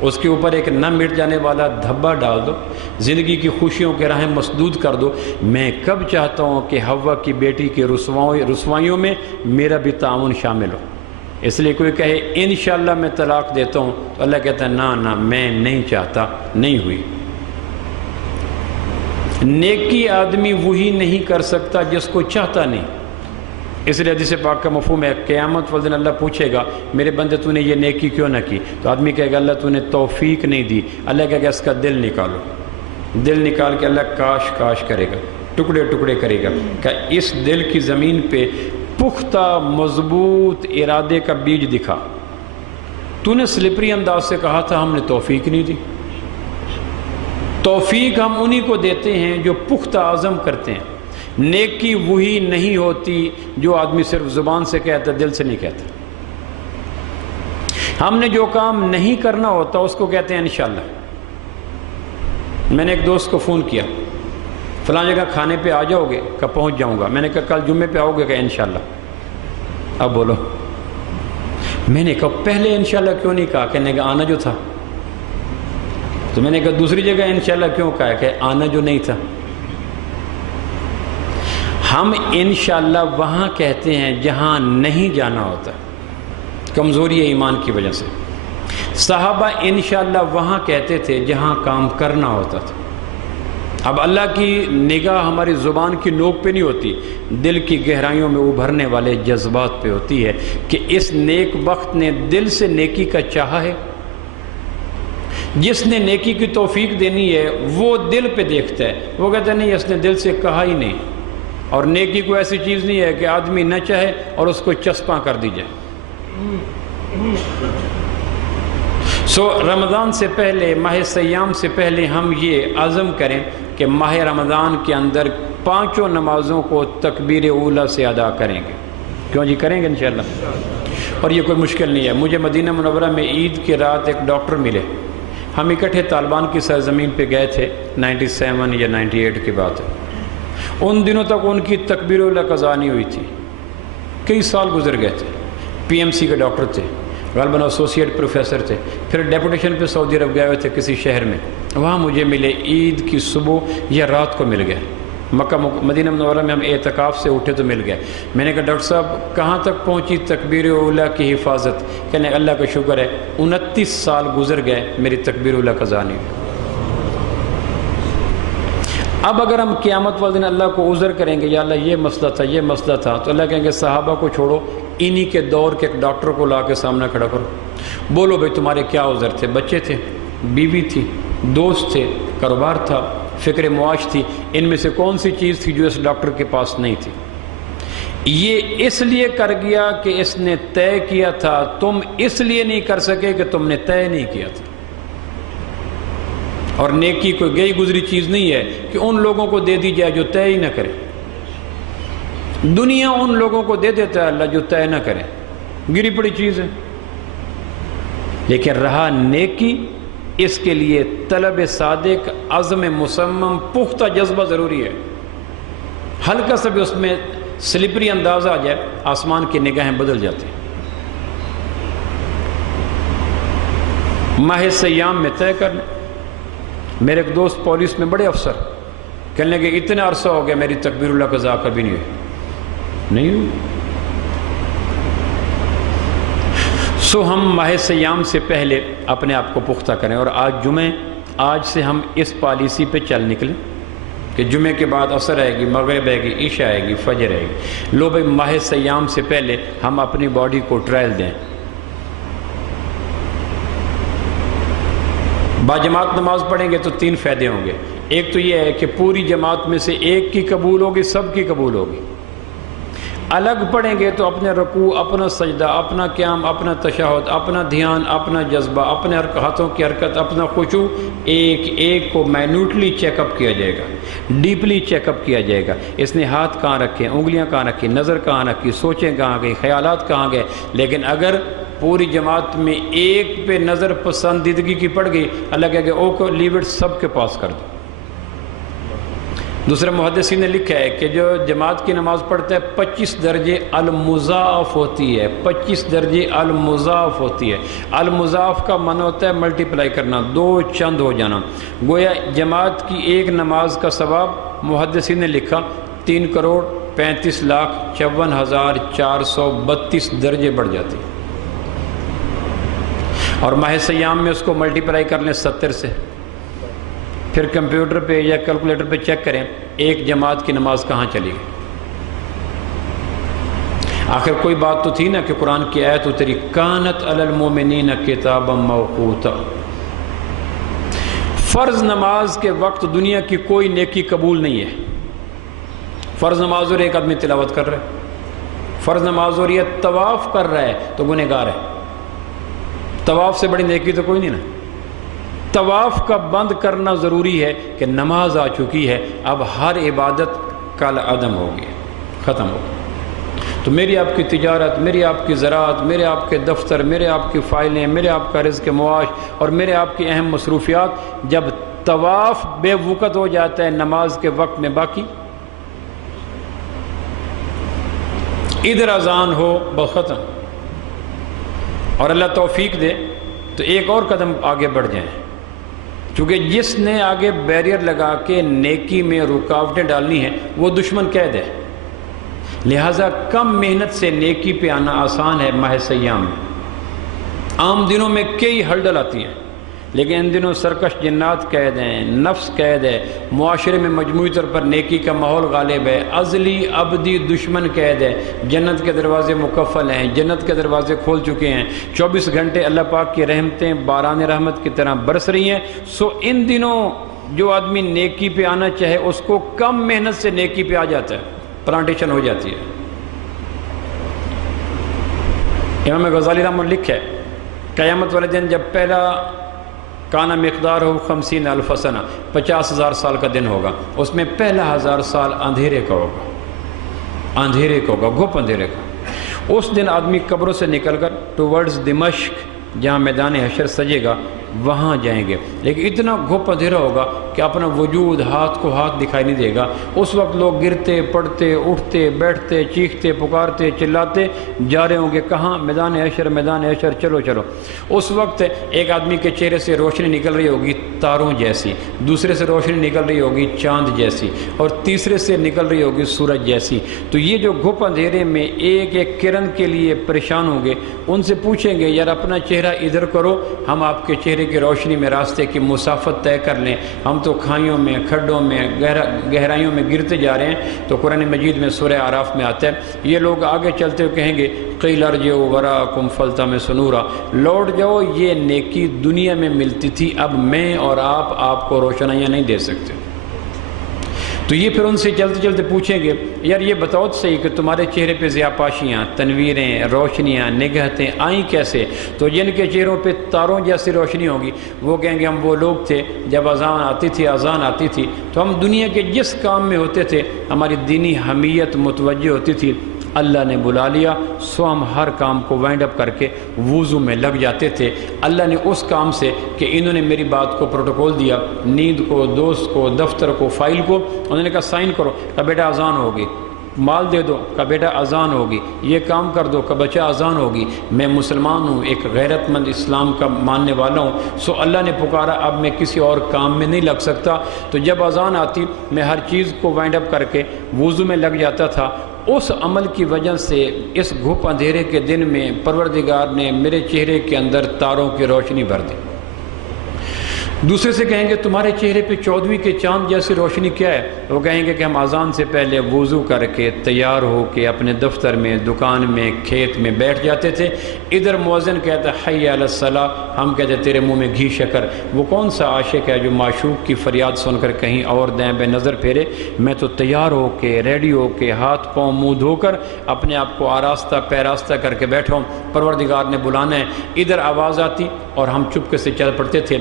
اس کے اوپر ایک نہ مٹ جانے والا دھبا ڈال دو، زندگی کی خوشیوں کے راہیں مسدود کر دو. میں کب چاہتا ہوں کہ حوا کی بیٹی کی رسوائیوں میں میرا بھی تعاون شامل ہو. اس لیے کوئی کہے انشاءاللہ میں طلاق دیتا ہوں تو اللہ کہتا ہے نہ میں نہیں چاہتا، نہیں ہوئی. نیکی آدمی وہی نہیں کر سکتا جس کو چاہتا نہیں. اس لیے حدیث پاک کا مفہوم ہے قیامت والدین اللہ پوچھے گا میرے بندے تو نے یہ نیکی کیوں نہ کی؟ تو آدمی کہے گا اللہ تو نے توفیق نہیں دی. اللہ کہے گا اس کا دل نکالو. دل نکال کے اللہ کاش کاش کرے گا، ٹکڑے ٹکڑے کرے گا کہ اس دل کی زمین پہ پختہ مضبوط ارادے کا بیج دکھا. تو نے سلپری انداز سے کہا تھا، ہم نے توفیق نہیں دی. توفیق ہم انہی کو دیتے ہیں جو پختہ عزم کرتے ہیں. نیکی وہی نہیں ہوتی جو آدمی صرف زبان سے کہتا، دل سے نہیں کہتا. ہم نے جو کام نہیں کرنا ہوتا اس کو کہتے ہیں انشاءاللہ. میں نے ایک دوست کو فون کیا، فلاں جگہ کھانے پہ آ جاؤ گے؟ کہ پہنچ جاؤں گا. میں نے کہا کل جمعے پہ آؤ گے؟ کہ انشاءاللہ. اب بولو. میں نے کہا پہلے انشاءاللہ کیوں نہیں کہا؟ کہنے کا آنا جو تھا. تو میں نے کہا دوسری جگہ انشاءاللہ کیوں کہا؟ کہ آنا جو نہیں تھا. ہم انشاءاللہ وہاں کہتے ہیں جہاں نہیں جانا ہوتا، کمزوری ایمان کی وجہ سے. صحابہ انشاءاللہ وہاں کہتے تھے جہاں کام کرنا ہوتا تھا. اب اللہ کی نگاہ ہماری زبان کی نوک پہ نہیں ہوتی، دل کی گہرائیوں میں ابھرنے والے جذبات پہ ہوتی ہے کہ اس نیک وقت نے دل سے نیکی کا چاہا ہے. جس نے نیکی کی توفیق دینی ہے وہ دل پہ دیکھتا ہے، وہ کہتا ہے نہیں اس نے دل سے کہا ہی نہیں. اور نیکی کو ایسی چیز نہیں ہے کہ آدمی نہ چاہے اور اس کو چسپاں کر دی جائے. رمضان سے پہلے، ماہ سیام سے پہلے ہم یہ عزم کریں کہ ماہ رمضان کے اندر 5 نمازوں کو تکبیر اولیٰ سے ادا کریں گے. کیوں جی؟ کریں گے انشاءاللہ. اور یہ کوئی مشکل نہیں ہے. مجھے مدینہ منورہ میں عید کی رات ایک ڈاکٹر ملے. ہم اکٹھے طالبان کی سرزمین پہ گئے تھے، 97 یا 98 کی بات ہے. ان دنوں تک ان کی تکبیر اولیٰ قضا نہیں ہوئی تھی. کئی سال گزر گئے تھے. پی ایم سی کے ڈاکٹر تھے، غالباً ایسوسیٹ پروفیسر تھے. پھر ڈیپوٹیشن پہ سعودی عرب گئے ہوئے تھے کسی شہر میں. وہاں مجھے ملے، عید کی صبح یا رات کو مل گئے. مکہ مدینہ منورہ میں ہم اعتکاف سے اٹھے تو مل گئے. میں نے کہا ڈاکٹر صاحب کہاں تک پہنچی تکبیر اولیٰ کی حفاظت؟ کہنے اللہ کا شکر ہے 29 سال گزر گئے میری تکبیر اولیٰ قضا نہیں ہوئی. اب اگر ہم قیامت والے دن اللہ کو عذر کریں گے یا اللہ یہ مسئلہ تھا یہ مسئلہ تھا، تو اللہ کہیں گے صحابہ کو چھوڑو، انہی کے دور کے ایک ڈاکٹر کو لا کے سامنے کھڑا کرو. بولو بھائی تمہارے کیا عذر تھے؟ بچے تھے، بیوی تھی، دوست تھے، کاروبار تھا، فکر معاش تھی، ان میں سے کون سی چیز تھی جو اس ڈاکٹر کے پاس نہیں تھی؟ یہ اس لیے کر گیا کہ اس نے طے کیا تھا، تم اس لیے نہیں کر سکے کہ تم نے طے نہیں کیا تھا۔ اور نیکی کوئی گئی گزری چیز نہیں ہے کہ ان لوگوں کو دے دی جائے جو طے ہی نہ کرے۔ دنیا ان لوگوں کو دے دیتا ہے اللہ جو طے نہ کرے، گری پڑی چیز ہے۔ لیکن رہا نیکی، اس کے لیے طلب صادق، عزم مصمم، پختہ جذبہ ضروری ہے۔ ہلکا سا بھی اس میں سلپری انداز آ جائے، آسمان کی نگاہیں بدل جاتی ہیں۔ ماہ سیام میں طے کرنا۔ میرے ایک دوست پولیس میں بڑے افسر کہنے لگے اتنا عرصہ ہو گیا میری تکبیر اللہ قضا کبھی نہیں ہوئی۔ سو ہم ماہ سیام سے پہلے اپنے آپ کو پختہ کریں، اور آج جمعہ، آج سے ہم اس پالیسی پہ چل نکلیں کہ جمعے کے بعد عصر آئے گی، مغرب آئے گی، عشاء آئے گی، فجر آئے گی۔ لو بھائی ماہ سیام سے پہلے ہم اپنی باڈی کو ٹرائل دیں۔ باجماعت نماز پڑھیں گے تو 3 فائدے ہوں گے۔ ایک تو یہ ہے کہ پوری جماعت میں سے ایک کی قبول ہوگی، سب کی قبول ہوگی۔ الگ پڑھیں گے تو اپنے رکوع، اپنا سجدہ، اپنا قیام، اپنا تشہد، اپنا دھیان، اپنا جذبہ، اپنے ہاتھوں کی حرکت، اپنا خشوع، ایک ایک کو مائنوٹلی چیک اپ کیا جائے گا، ڈیپلی چیک اپ کیا جائے گا۔ اس نے ہاتھ کہاں رکھے، انگلیاں کہاں رکھی، نظر کہاں رکھی، سوچیں کہاں گئی، خیالات کہاں گئے۔ لیکن اگر پوری جماعت میں ایک پہ نظر پسندیدگی کی پڑ گئی، اللہ کہے گا او کو لیو اٹ، سب کے پاس کر دو۔ دوسرے محدثین نے لکھا ہے کہ جو جماعت کی نماز پڑھتا ہے 25 درجے المضاعف ہوتی ہے، 25 درجے المضاعف ہوتی ہے۔ المضاعف کا معنی ہوتا ہے ملٹیپلائی کرنا، 2 چند ہو جانا۔ گویا جماعت کی ایک نماز کا ثواب محدثین نے لکھا 3,35,54,432 درجے بڑھ جاتے ہیں۔ اور ماہ سیام میں اس کو ملٹیپلائی کر لیں 70 سے، پھر کمپیوٹر پہ یا کیلکولیٹر پہ چیک کریں ایک جماعت کی نماز کہاں چلی گئی۔ آخر کوئی بات تو تھی نا کہ قرآن کی آیت اتری کانت علی المومنین کتابا موقوتا۔ فرض نماز کے وقت دنیا کی کوئی نیکی قبول نہیں ہے۔ فرض نماز اور ایک آدمی تلاوت کر رہا ہے، فرض نماز اور یہ طواف کر رہا ہے تو گنہگار ہے۔ طواف سے بڑی نیکی تو کوئی نہیں نا۔ طواف کا بند کرنا ضروری ہے کہ نماز آ چکی ہے، اب ہر عبادت کل عدم ہوگی، ختم ہوگی۔ تو میری آپ کی تجارت، میری آپ کی زراعت، میرے آپ کے دفتر، میرے آپ کی فائلیں، میرے آپ کا رزق معاش اور میرے آپ کی اہم مصروفیات جب طواف بے وقت ہو جاتا ہے نماز کے وقت میں، باقی ادھر اذان ہو بس ختم۔ اور اللہ توفیق دے تو ایک اور قدم آگے بڑھ جائیں، چونکہ جس نے آگے بیریئر لگا کے نیکی میں رکاوٹیں ڈالنی ہیں وہ دشمن قید ہے، لہٰذا کم محنت سے نیکی پہ آنا آسان ہے۔ ماہ سیام میں عام دنوں میں کئی ہرڈل آتی ہیں، لیکن ان دنوں سرکش جنات قید ہیں، نفس قید ہے، معاشرے میں مجموعی طور پر نیکی کا ماحول غالب ہے، ازلی ابدی دشمن قید ہے۔ جنت کے دروازے مکفل ہیں، جنت کے دروازے کھول چکے ہیں، 24 گھنٹے اللہ پاک کی رحمتیں باران رحمت کی طرح برس رہی ہیں۔ سو ان دنوں جو آدمی نیکی پہ آنا چاہے اس کو کم محنت سے نیکی پہ آ جاتا ہے، پلانٹیشن ہو جاتی ہے۔ امام غزالی رحمہ اللہ لکھا ہے قیامت والے دن جب پہلا کانا مقدار ہو 50,000 سنہ، 50,000 سال کا دن ہوگا، اس میں پہلا 1000 سال اندھیرے کا ہوگا، اندھیرے کا ہوگا، گھپ اندھیرے کا۔ اس دن آدمی قبروں سے نکل کر ٹوورڈز دمشق جہاں میدان حشر سجے گا وہاں جائیں گے، لیکن اتنا گھپ اندھیرا ہوگا کہ اپنا وجود ہاتھ کو ہاتھ دکھائی نہیں دے گا۔ اس وقت لوگ گرتے پڑتے اٹھتے بیٹھتے چیختے پکارتے چلاتے جا رہے ہوں گے، کہاں؟ میدان حشر، میدان حشر، چلو چلو۔ اس وقت ایک آدمی کے چہرے سے روشنی نکل رہی ہوگی تاروں جیسی، دوسرے سے روشنی نکل رہی ہوگی چاند جیسی، اور تیسرے سے نکل رہی ہوگی سورج جیسی۔ تو یہ جو گھپ اندھیرے میں ایک ایک کرن کے لیے پریشان ہوں گے، ان سے پوچھیں گے یار اپنا چہرہ ادھر کرو، ہم آپ کے چہرے کی روشنی میں راستے کی مسافت طے کر لیں، ہم تو کھائیوں میں، کھڈوں میں، گہرائیوں میں گرتے جا رہے ہیں۔ تو قرآن مجید میں سورہ اعراف میں آتا ہے، یہ لوگ آگے چلتے ہوئے کہیں گے قیل ارجعوا وراءکم فالتمسوا نورا، لوٹ جاؤ، یہ نیکی دنیا میں ملتی تھی، اب میں اور آپ کو روشنائیاں نہیں دے سکتے۔ تو یہ پھر ان سے چلتے چلتے پوچھیں گے یار یہ بتاؤ تو صحیح کہ تمہارے چہرے پہ ضیاءپاشیاں، تنویریں، روشنیاں، نگہتیں آئیں کیسے؟ تو جن کے چہروں پہ تاروں جیسی روشنی ہوگی وہ کہیں گے ہم وہ لوگ تھے جب اذان آتی تھی تو ہم دنیا کے جس کام میں ہوتے تھے ہماری دینی حمیت متوجہ ہوتی تھی، اللہ نے بلا لیا سو ہم ہر کام کو وائنڈ اپ کر کے وضو میں لگ جاتے تھے۔ اللہ نے اس کام سے کہ انہوں نے میری بات کو پروٹوکول دیا، نیند کو، دوست کو، دفتر کو، فائل کو، انہوں نے کہا سائن کرو، کہا بیٹا اذان ہوگی، مال دے دو، کہا بیٹا اذان ہوگی، یہ کام کر دو، کہا بچہ اذان ہوگی، میں مسلمان ہوں، ایک غیرت مند اسلام کا ماننے والا ہوں، سو اللہ نے پکارا اب میں کسی اور کام میں نہیں لگ سکتا۔ تو جب اذان آتی میں ہر چیز کو وائنڈ اپ کر کے وضو میں لگ جاتا تھا۔ اس عمل کی وجہ سے اس گھپ اندھیرے کے دن میں پروردگار نے میرے چہرے کے اندر تاروں کی روشنی بھر دی۔ دوسرے سے کہیں گے تمہارے چہرے پہ 14ویں کے چاند جیسی روشنی کیا ہے؟ وہ کہیں گے کہ ہم اذان سے پہلے وضو کر کے تیار ہو کے اپنے دفتر میں، دکان میں، کھیت میں بیٹھ جاتے تھے، ادھر مؤذن کہتا ہے حی علی الصلاۃ، ہم کہتے تیرے منہ میں گھی شکر۔ وہ کون سا عاشق ہے جو معشوق کی فریاد سن کر کہیں اور دائیں بے نظر پھیرے؟ میں تو تیار ہو کے، ریڈی ہو کے، ہاتھ پاؤں منہ دھو کر اپنے آپ کو آراستہ پیراستہ کر کے بیٹھا ہوں، پروردگار نے بلانا ہے۔ ادھر آواز آتی اور ہم چپکے سے چل پڑتے تھے۔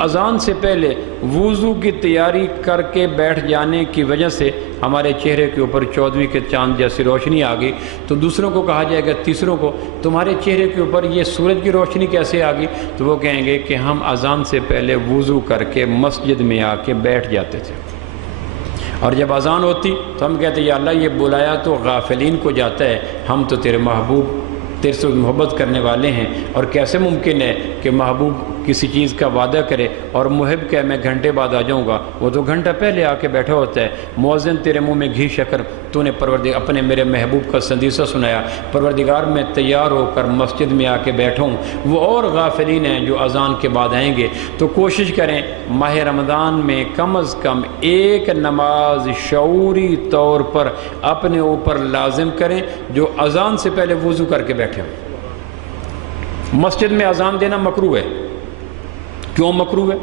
اذان سے پہلے وضو کی تیاری کر کے بیٹھ جانے کی وجہ سے ہمارے چہرے کے اوپر 14ویں کے چاند جیسی روشنی آ گئی۔ تو دوسروں کو کہا جائے گا، تیسروں کو تمہارے چہرے کے اوپر یہ سورج کی روشنی کیسے آ گئی؟ تو وہ کہیں گے کہ ہم اذان سے پہلے وضو کر کے مسجد میں آ کے بیٹھ جاتے تھے، اور جب اذان ہوتی تو ہم کہتے یا اللہ یہ بلایا تو غافلین کو جاتا ہے، ہم تو تیرے محبوب تیرے سے محبت کرنے والے ہیں، اور کیسے ممکن ہے کہ محبوب کسی چیز کا وعدہ کرے اور محب کہ میں گھنٹے بعد آ جاؤں گا، وہ تو گھنٹہ پہلے آ کے بیٹھا ہوتا ہے۔ مؤذن تیرے منہ میں گھی شکر، تو نے اپنے میرے محبوب کا سندیسہ سنایا، پروردگار میں تیار ہو کر مسجد میں آ کے بیٹھا ہوں۔ وہ اور غافلین ہیں جو اذان کے بعد آئیں گے۔ تو کوشش کریں ماہ رمضان میں کم از کم ایک نماز شعوری طور پر اپنے اوپر لازم کریں جو اذان سے پہلے وضو کر کے بیٹھے ہوں۔ مسجد میں اذان دینا مکروہ ہے۔ کیوں مکروہ ہے؟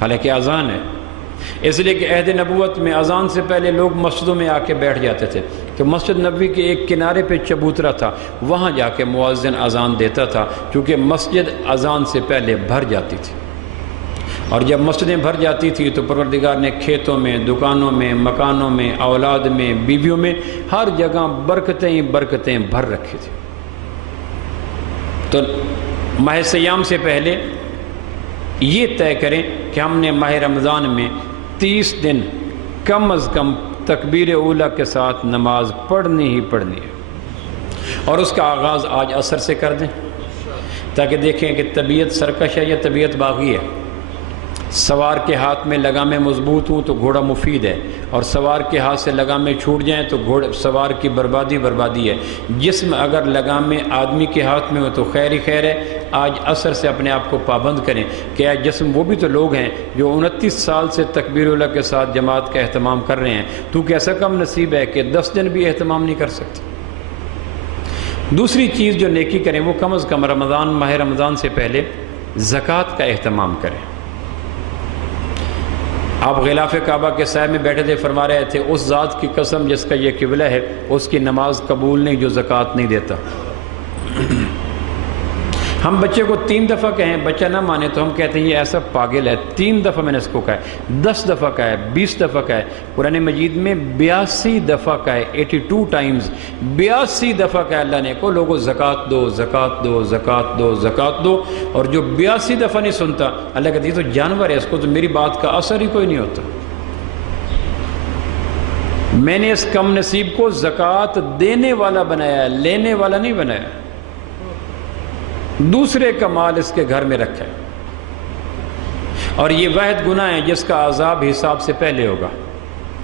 حالانکہ اذان ہے، اس لیے کہ عہد نبوت میں اذان سے پہلے لوگ مسجدوں میں آ کے بیٹھ جاتے تھے، کہ مسجد نبوی کے ایک کنارے پہ چبوترا تھا، وہاں جا کے مؤذن اذان دیتا تھا، کیونکہ مسجد اذان سے پہلے بھر جاتی تھی، اور جب مسجدیں بھر جاتی تھی تو پروردگار نے کھیتوں میں، دکانوں میں، مکانوں میں، اولاد میں، بیویوں میں، ہر جگہ برکتیں ہی برکتیں بھر رکھی تھی۔ تو ماہ سیام سے پہلے یہ طے کریں کہ ہم نے ماہ رمضان میں 30 دن کم از کم تکبیر اولیٰ کے ساتھ نماز پڑھنی ہی پڑھنی ہے، اور اس کا آغاز آج عصر سے کر دیں، تاکہ دیکھیں کہ طبیعت سرکش ہے یا طبیعت باغی ہے۔ سوار کے ہاتھ میں لگامیں مضبوط ہوں تو گھوڑا مفید ہے، اور سوار کے ہاتھ سے لگامیں چھوٹ جائیں تو سوار کی بربادی ہے۔ جسم اگر لگامیں آدمی کے ہاتھ میں ہو تو خیر ہی خیر ہے۔ آج عصر سے اپنے آپ کو پابند کریں کہ آج جسم وہ بھی تو لوگ ہیں جو 29 سال سے تکبیر اولیٰ کے ساتھ جماعت کا اہتمام کر رہے ہیں، تو کیسا کم نصیب ہے کہ 10 دن بھی اہتمام نہیں کر سکتے۔ دوسری چیز جو نیکی کریں وہ کم از کم ماہ رمضان سے پہلے زکوٰۃ کا اہتمام کریں۔ آپ غلاف کعبہ کے سائے میں بیٹھے تھے، فرما رہے تھے اس ذات کی قسم جس کا یہ قبلہ ہے، اس کی نماز قبول نہیں جو زکوٰۃ نہیں دیتا۔ ہم بچے کو 3 دفعہ کہیں، بچہ نہ مانے تو ہم کہتے ہیں یہ ایسا پاگل ہے، 3 دفعہ میں نے اس کو کہا ہے، 10 دفعہ کہا ہے، 20 دفعہ کہا ہے۔ قرآن مجید میں 82 دفعہ کہا ہے، 82 ٹائمز، 82 دفعہ کہا ہے اللہ نے کو لوگوں زکوٰۃ دو، زکوٰۃ دو، زکوٰۃ دو، زکوٰۃ دو، اور جو 82 دفعہ نہیں سنتا اللہ کہتی ہے تو جانور ہے، اس کو تو میری بات کا اثر ہی کوئی نہیں ہوتا۔ میں نے اس کم نصیب کو زکوٰۃ دینے والا بنایا ہے، لینے والا نہیں بنایا۔ دوسرے کا مال اس کے گھر میں رکھا ہے، اور یہ واحد گناہ ہے جس کا عذاب حساب سے پہلے ہوگا۔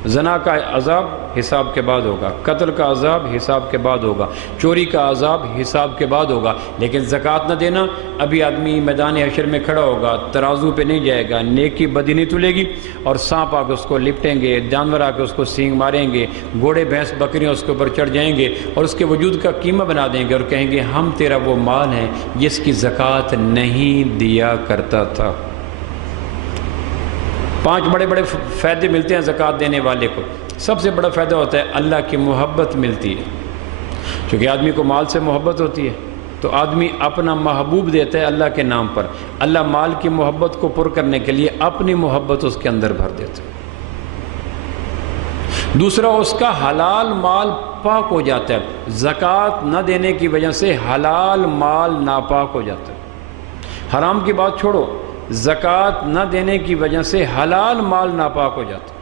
زنا کا عذاب حساب کے بعد ہوگا، قتل کا عذاب حساب کے بعد ہوگا، چوری کا عذاب حساب کے بعد ہوگا۔ لیکن زکوٰۃ نہ دینا، ابھی آدمی میدان حشر میں کھڑا ہوگا، ترازو پہ نہیں جائے گا، نیکی بدی نہیں تلے گی، اور سانپ آ کے اس کو لپٹیں گے، جانور آ کے اس کو سینگ ماریں گے، گھوڑے بھینس بکریاں اس کے اوپر چڑھ جائیں گے اور اس کے وجود کا قیمہ بنا دیں گے، اور کہیں گے ہم تیرا وہ مال ہیں جس کی زکوٰۃ نہیں دیا کرتا تھا۔ 5 بڑے بڑے فائدے ملتے ہیں زکوٰۃ دینے والے کو۔ سب سے بڑا فائدہ ہوتا ہے اللہ کی محبت ملتی ہے، چونکہ آدمی کو مال سے محبت ہوتی ہے تو آدمی اپنا محبوب دیتا ہے اللہ کے نام پر، اللہ مال کی محبت کو پر کرنے کے لیے اپنی محبت اس کے اندر بھر دیتا ہے۔ دوسرا، اس کا حلال مال پاک ہو جاتا ہے، زکوٰۃ نہ دینے کی وجہ سے حلال مال ناپاک ہو جاتا ہے۔ حرام کی بات چھوڑو، زکوٰۃ نہ دینے کی وجہ سے حلال مال ناپاک ہو جاتا ہے۔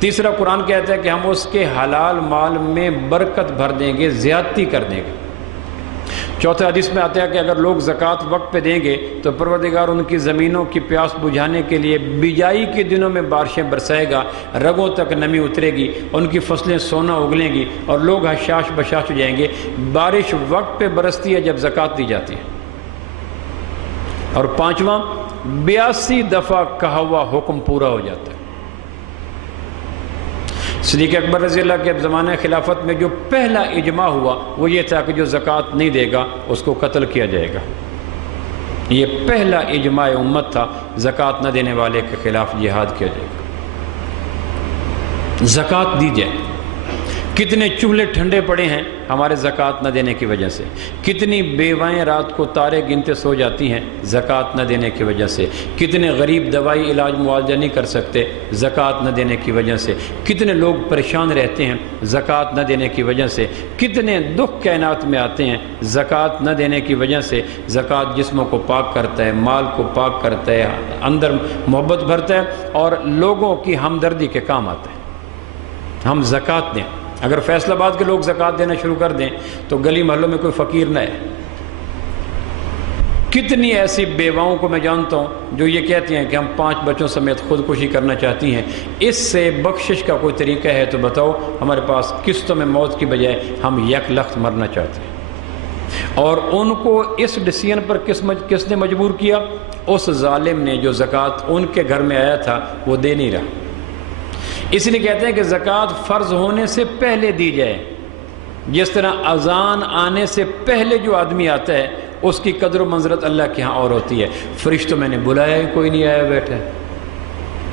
تیسرا، قرآن کہتا ہے کہ ہم اس کے حلال مال میں برکت بھر دیں گے، زیادتی کر دیں گے۔ چوتھا حدیث میں آتا ہے کہ اگر لوگ زکوٰۃ وقت پہ دیں گے تو پروردگار ان کی زمینوں کی پیاس بجھانے کے لیے بجائی کے دنوں میں بارشیں برسائے گا، رگوں تک نمی اترے گی، ان کی فصلیں سونا اگلیں گی اور لوگ حشاش بشاش ہو جائیں گے۔ بارش وقت پہ برستی ہے جب زکوٰۃ دی جاتی ہے۔ اور پانچواں، 82 دفعہ کہا ہوا حکم پورا ہو جاتا ہے۔ صدیق اکبر رضی اللہ کے زمانہ خلافت میں جو پہلا اجماع ہوا وہ یہ تھا کہ جو زکوٰۃ نہیں دے گا اس کو قتل کیا جائے گا۔ یہ پہلا اجماع امت تھا، زکوٰۃ نہ دینے والے کے خلاف جہاد کیا جائے گا۔ زکوٰۃ دی جائے۔ کتنے چولہے ٹھنڈے پڑے ہیں ہمارے زکوٰۃ نہ دینے کی وجہ سے، کتنی بیوائیں رات کو تارے گنتے سو جاتی ہیں زکوٰۃ نہ دینے کی وجہ سے، کتنے غریب دوائی علاج معالجہ نہیں کر سکتے زکوٰۃ نہ دینے کی وجہ سے، کتنے لوگ پریشان رہتے ہیں زکوٰۃ نہ دینے کی وجہ سے، کتنے دکھ کائنات میں آتے ہیں زکوٰۃ نہ دینے کی وجہ سے۔ زکوٰۃ جسموں کو پاک کرتا ہے، مال کو پاک کرتا ہے، اندر محبت بھرتا ہے اور لوگوں کی ہمدردی کے کام آتا ہے۔ ہم زکوٰۃ دیں۔ اگر فیصل آباد کے لوگ زکوٰۃ دینا شروع کر دیں تو گلی محلوں میں کوئی فقیر نہ ہے۔ کتنی ایسی بیواؤں کو میں جانتا ہوں جو یہ کہتی ہیں کہ ہم 5 بچوں سمیت خودکشی کرنا چاہتی ہیں، اس سے بخشش کا کوئی طریقہ ہے تو بتاؤ، ہمارے پاس قسطوں میں موت کی بجائے ہم یک لخت مرنا چاہتے ہیں۔ اور ان کو اس ڈیسیژن پر کس نے مجبور کیا؟ اس ظالم نے جو زکوٰۃ ان کے گھر میں آیا تھا وہ دے نہیں رہا۔ اس لیے کہتے ہیں کہ زکوٰۃ فرض ہونے سے پہلے دی جائے۔ جس طرح اذان آنے سے پہلے جو آدمی آتا ہے اس کی قدر و منزلت اللہ کے ہاں اور ہوتی ہے۔ فرشتوں میں نے بلایا ہی کوئی نہیں آیا بیٹھا ہے،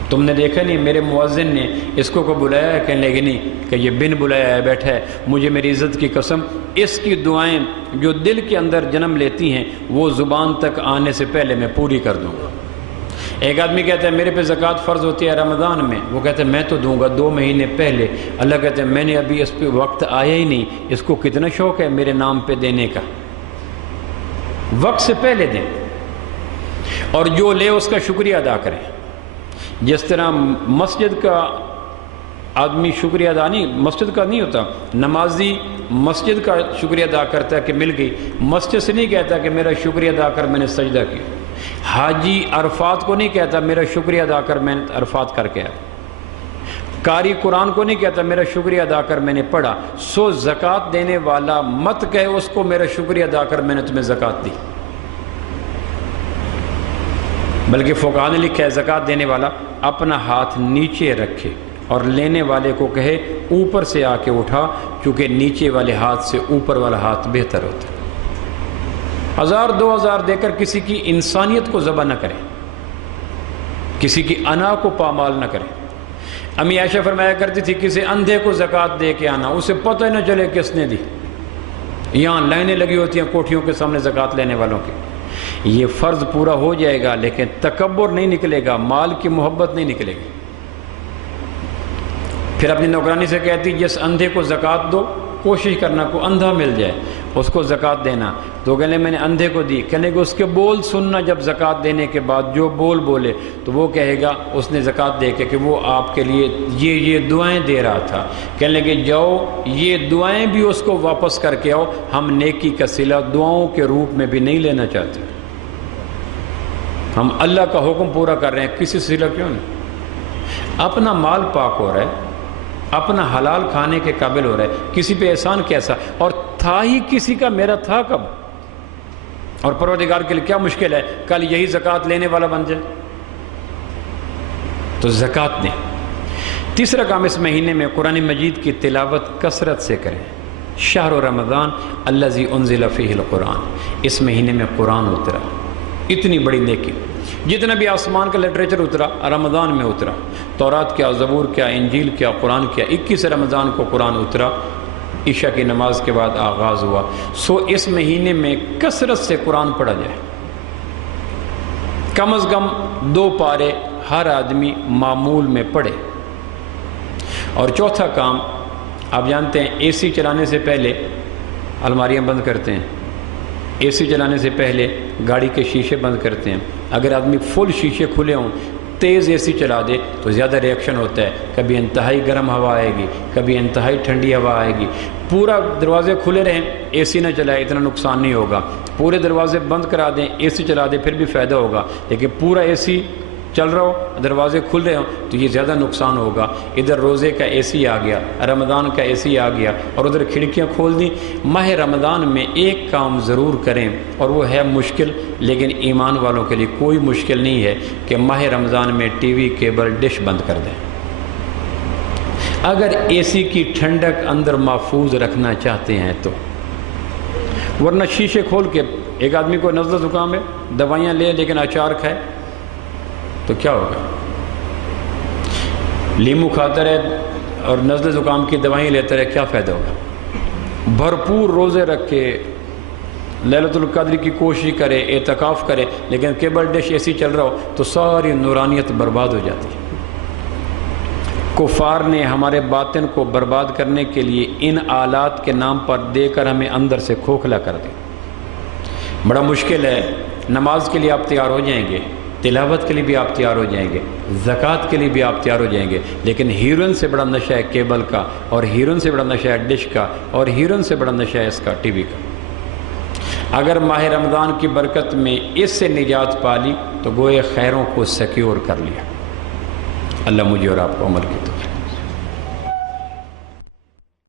تم نے دیکھا نہیں میرے مؤذن نے اس کو بلایا ہے؟ کہنے لگے نہیں کہ یہ بن بلایا ہے بیٹھا ہے، مجھے میری عزت کی قسم اس کی دعائیں جو دل کے اندر جنم لیتی ہیں وہ زبان تک آنے سے پہلے میں پوری کر دوں گا۔ ایک آدمی کہتا ہے میرے پہ زکوٰۃ فرض ہوتی ہے رمضان میں، وہ کہتا ہے میں تو دوں گا 2 مہینے پہلے۔ اللہ کہتے ہیں میں نے ابھی اس پہ وقت آیا ہی نہیں، اس کو کتنا شوق ہے میرے نام پہ دینے کا، وقت سے پہلے دیں اور جو لے اس کا شکریہ ادا کریں۔ جس طرح مسجد کا آدمی شکریہ ادا مسجد کا نہیں ہوتا، نمازی مسجد کا شکریہ ادا کرتا ہے کہ مل گئی، مسجد سے نہیں کہتا کہ میرا شکریہ ادا کر میں نے سجدہ کیا۔ حاجی عرفات کو نہیں کہتا میرا شکریہ ادا کر میں نے عرفات کر کے آیا۔ قاری قرآن کو نہیں کہتا میرا شکریہ ادا کر میں نے پڑھا۔ سو زکوٰۃ دینے والا مت کہے اس کو میرا شکریہ ادا کر میں نے تمہیں زکوٰۃ دی، بلکہ فقہاء نے لکھا ہے زکوٰۃ دینے والا اپنا ہاتھ نیچے رکھے اور لینے والے کو کہے اوپر سے آ کے اٹھا، کیونکہ نیچے والے ہاتھ سے اوپر والا ہاتھ بہتر ہوتا ہے۔ 1000 2000 دے کر کسی کی انسانیت کو ذبح نہ کریں، کسی کی انا کو پامال نہ کریں۔ امی عائشہ فرمایا کرتی تھی کسی اندھے کو زکوٰۃ دے کے آنا، اسے پتہ ہی نہ چلے کس نے دی۔ یہاں لائنیں لگی ہوتی ہیں کوٹھیوں کے سامنے زکوٰۃ لینے والوں کی۔ یہ فرض پورا ہو جائے گا لیکن تکبر نہیں نکلے گا، مال کی محبت نہیں نکلے گی۔ پھر اپنی نوکرانی سے کہتی جس اندھے کو زکوٰۃ دو کوشش کرنا کو اندھا مل جائے اس کو زکوٰۃ دینا۔ تو کہنے میں نے اندھے کو دی، کہنے کہ اس کے بول سننا، جب زکوٰۃ دینے کے بعد جو بول بولے تو وہ کہے گا اس نے زکوٰۃ دے کے کہ وہ آپ کے لیے یہ دعائیں دے رہا تھا۔ کہنے کہ جاؤ یہ دعائیں بھی اس کو واپس کر کے آؤ، ہم نیکی کا صلہ دعاؤں کے روپ میں بھی نہیں لینا چاہتے، ہم اللہ کا حکم پورا کر رہے ہیں، کسی صلہ کیوں نہیں؟ اپنا مال پاک ہو رہا ہے، اپنا حلال کھانے کے قابل ہو رہا ہے، کسی پہ احسان کیسا؟ اور تھا ہی کسی کا، میرا تھا کب؟ اور پروردگار کے لیے کیا مشکل ہے کل یہی زکوٰۃ لینے والا بن جائے؟ تو زکوٰۃ دیں۔ تیسرا کام اس مہینے میں قرآن مجید کی تلاوت کثرت سے کریں۔ شہر رمضان الذی انزل فیہ القرآن، اس مہینے میں قرآن اترا، اتنی بڑی نیکی۔ جتنا بھی آسمان کا لٹریچر اترا رمضان میں اترا، تورات کیا، زبور کیا، انجیل کیا، قرآن کیا، 21 رمضان کو قرآن اترا، عشاء کی نماز کے بعد آغاز ہوا۔ سو اس مہینے میں کثرت سے قرآن پڑھا جائے، کم از کم 2 پارے ہر آدمی معمول میں پڑھے۔ اور چوتھا کام، آپ جانتے ہیں اے سی چلانے سے پہلے الماریاں بند کرتے ہیں، اے سی چلانے سے پہلے گاڑی کے شیشے بند کرتے ہیں۔ اگر آدمی فل شیشے کھلے ہوں، تیز اے سی چلا دے تو زیادہ ریئیکشن ہوتا ہے، کبھی انتہائی گرم ہوا آئے گی، کبھی انتہائی ٹھنڈی ہوا آئے گی۔ پورا دروازے کھلے رہیں، اے سی نہ چلائے، اتنا نقصان نہیں ہوگا۔ پورے دروازے بند کرا دیں، اے سی چلا دیں، پھر بھی فائدہ ہوگا۔ لیکن پورا اے سی چل رہا ہو، دروازے کھل رہے ہوں تو یہ زیادہ نقصان ہوگا۔ ادھر روزے کا اے سی آ گیا، رمضان کا اے سی آ گیا، اور ادھر کھڑکیاں کھول دیں۔ ماہ رمضان میں ایک کام ضرور کریں، اور وہ ہے مشکل، لیکن ایمان والوں کے لیے کوئی مشکل نہیں ہے کہ ماہ رمضان میں ٹی وی، کیبل، ڈش بند کر دیں۔ اگر اے سی کی ٹھنڈک اندر محفوظ رکھنا چاہتے ہیں تو، ورنہ شیشے کھول کے ایک آدمی کو نزلہ زکام ہے، دوائیاں لے لیکن اچار کھائے تو کیا ہوگا؟ لیمو کھاتا رہے اور نزلہ زکام کی دوائیں لیتا رہے، کیا فائدہ ہوگا؟ بھرپور روزے رکھے، لیلۃ القدر کی کوشش کرے، اعتکاف کرے، لیکن کیبل ڈش اے سی چل رہا ہو تو ساری نورانیت برباد ہو جاتی ہے۔ کفار نے ہمارے باطن کو برباد کرنے کے لیے ان آلات کے نام پر دے کر ہمیں اندر سے کھوکھلا کر دیں۔ بڑا مشکل ہے۔ نماز کے لیے آپ تیار ہو جائیں گے، تلاوت کے لیے بھی آپ تیار ہو جائیں گے، زکوٰۃ کے لیے بھی آپ تیار ہو جائیں گے، لیکن ہیروئن سے بڑا نشہ ہے کیبل کا، اور ہیروئن سے بڑا نشہ ہے ڈش کا، اور ہیروئن سے بڑا نشہ ہے اس کا ٹی وی کا۔ اگر ماہ رمضان کی برکت میں اس سے نجات پا لی تو گوئے خیروں کو سیکیور کر لیا۔ اللہ مجھے اور آپ کو عمل کی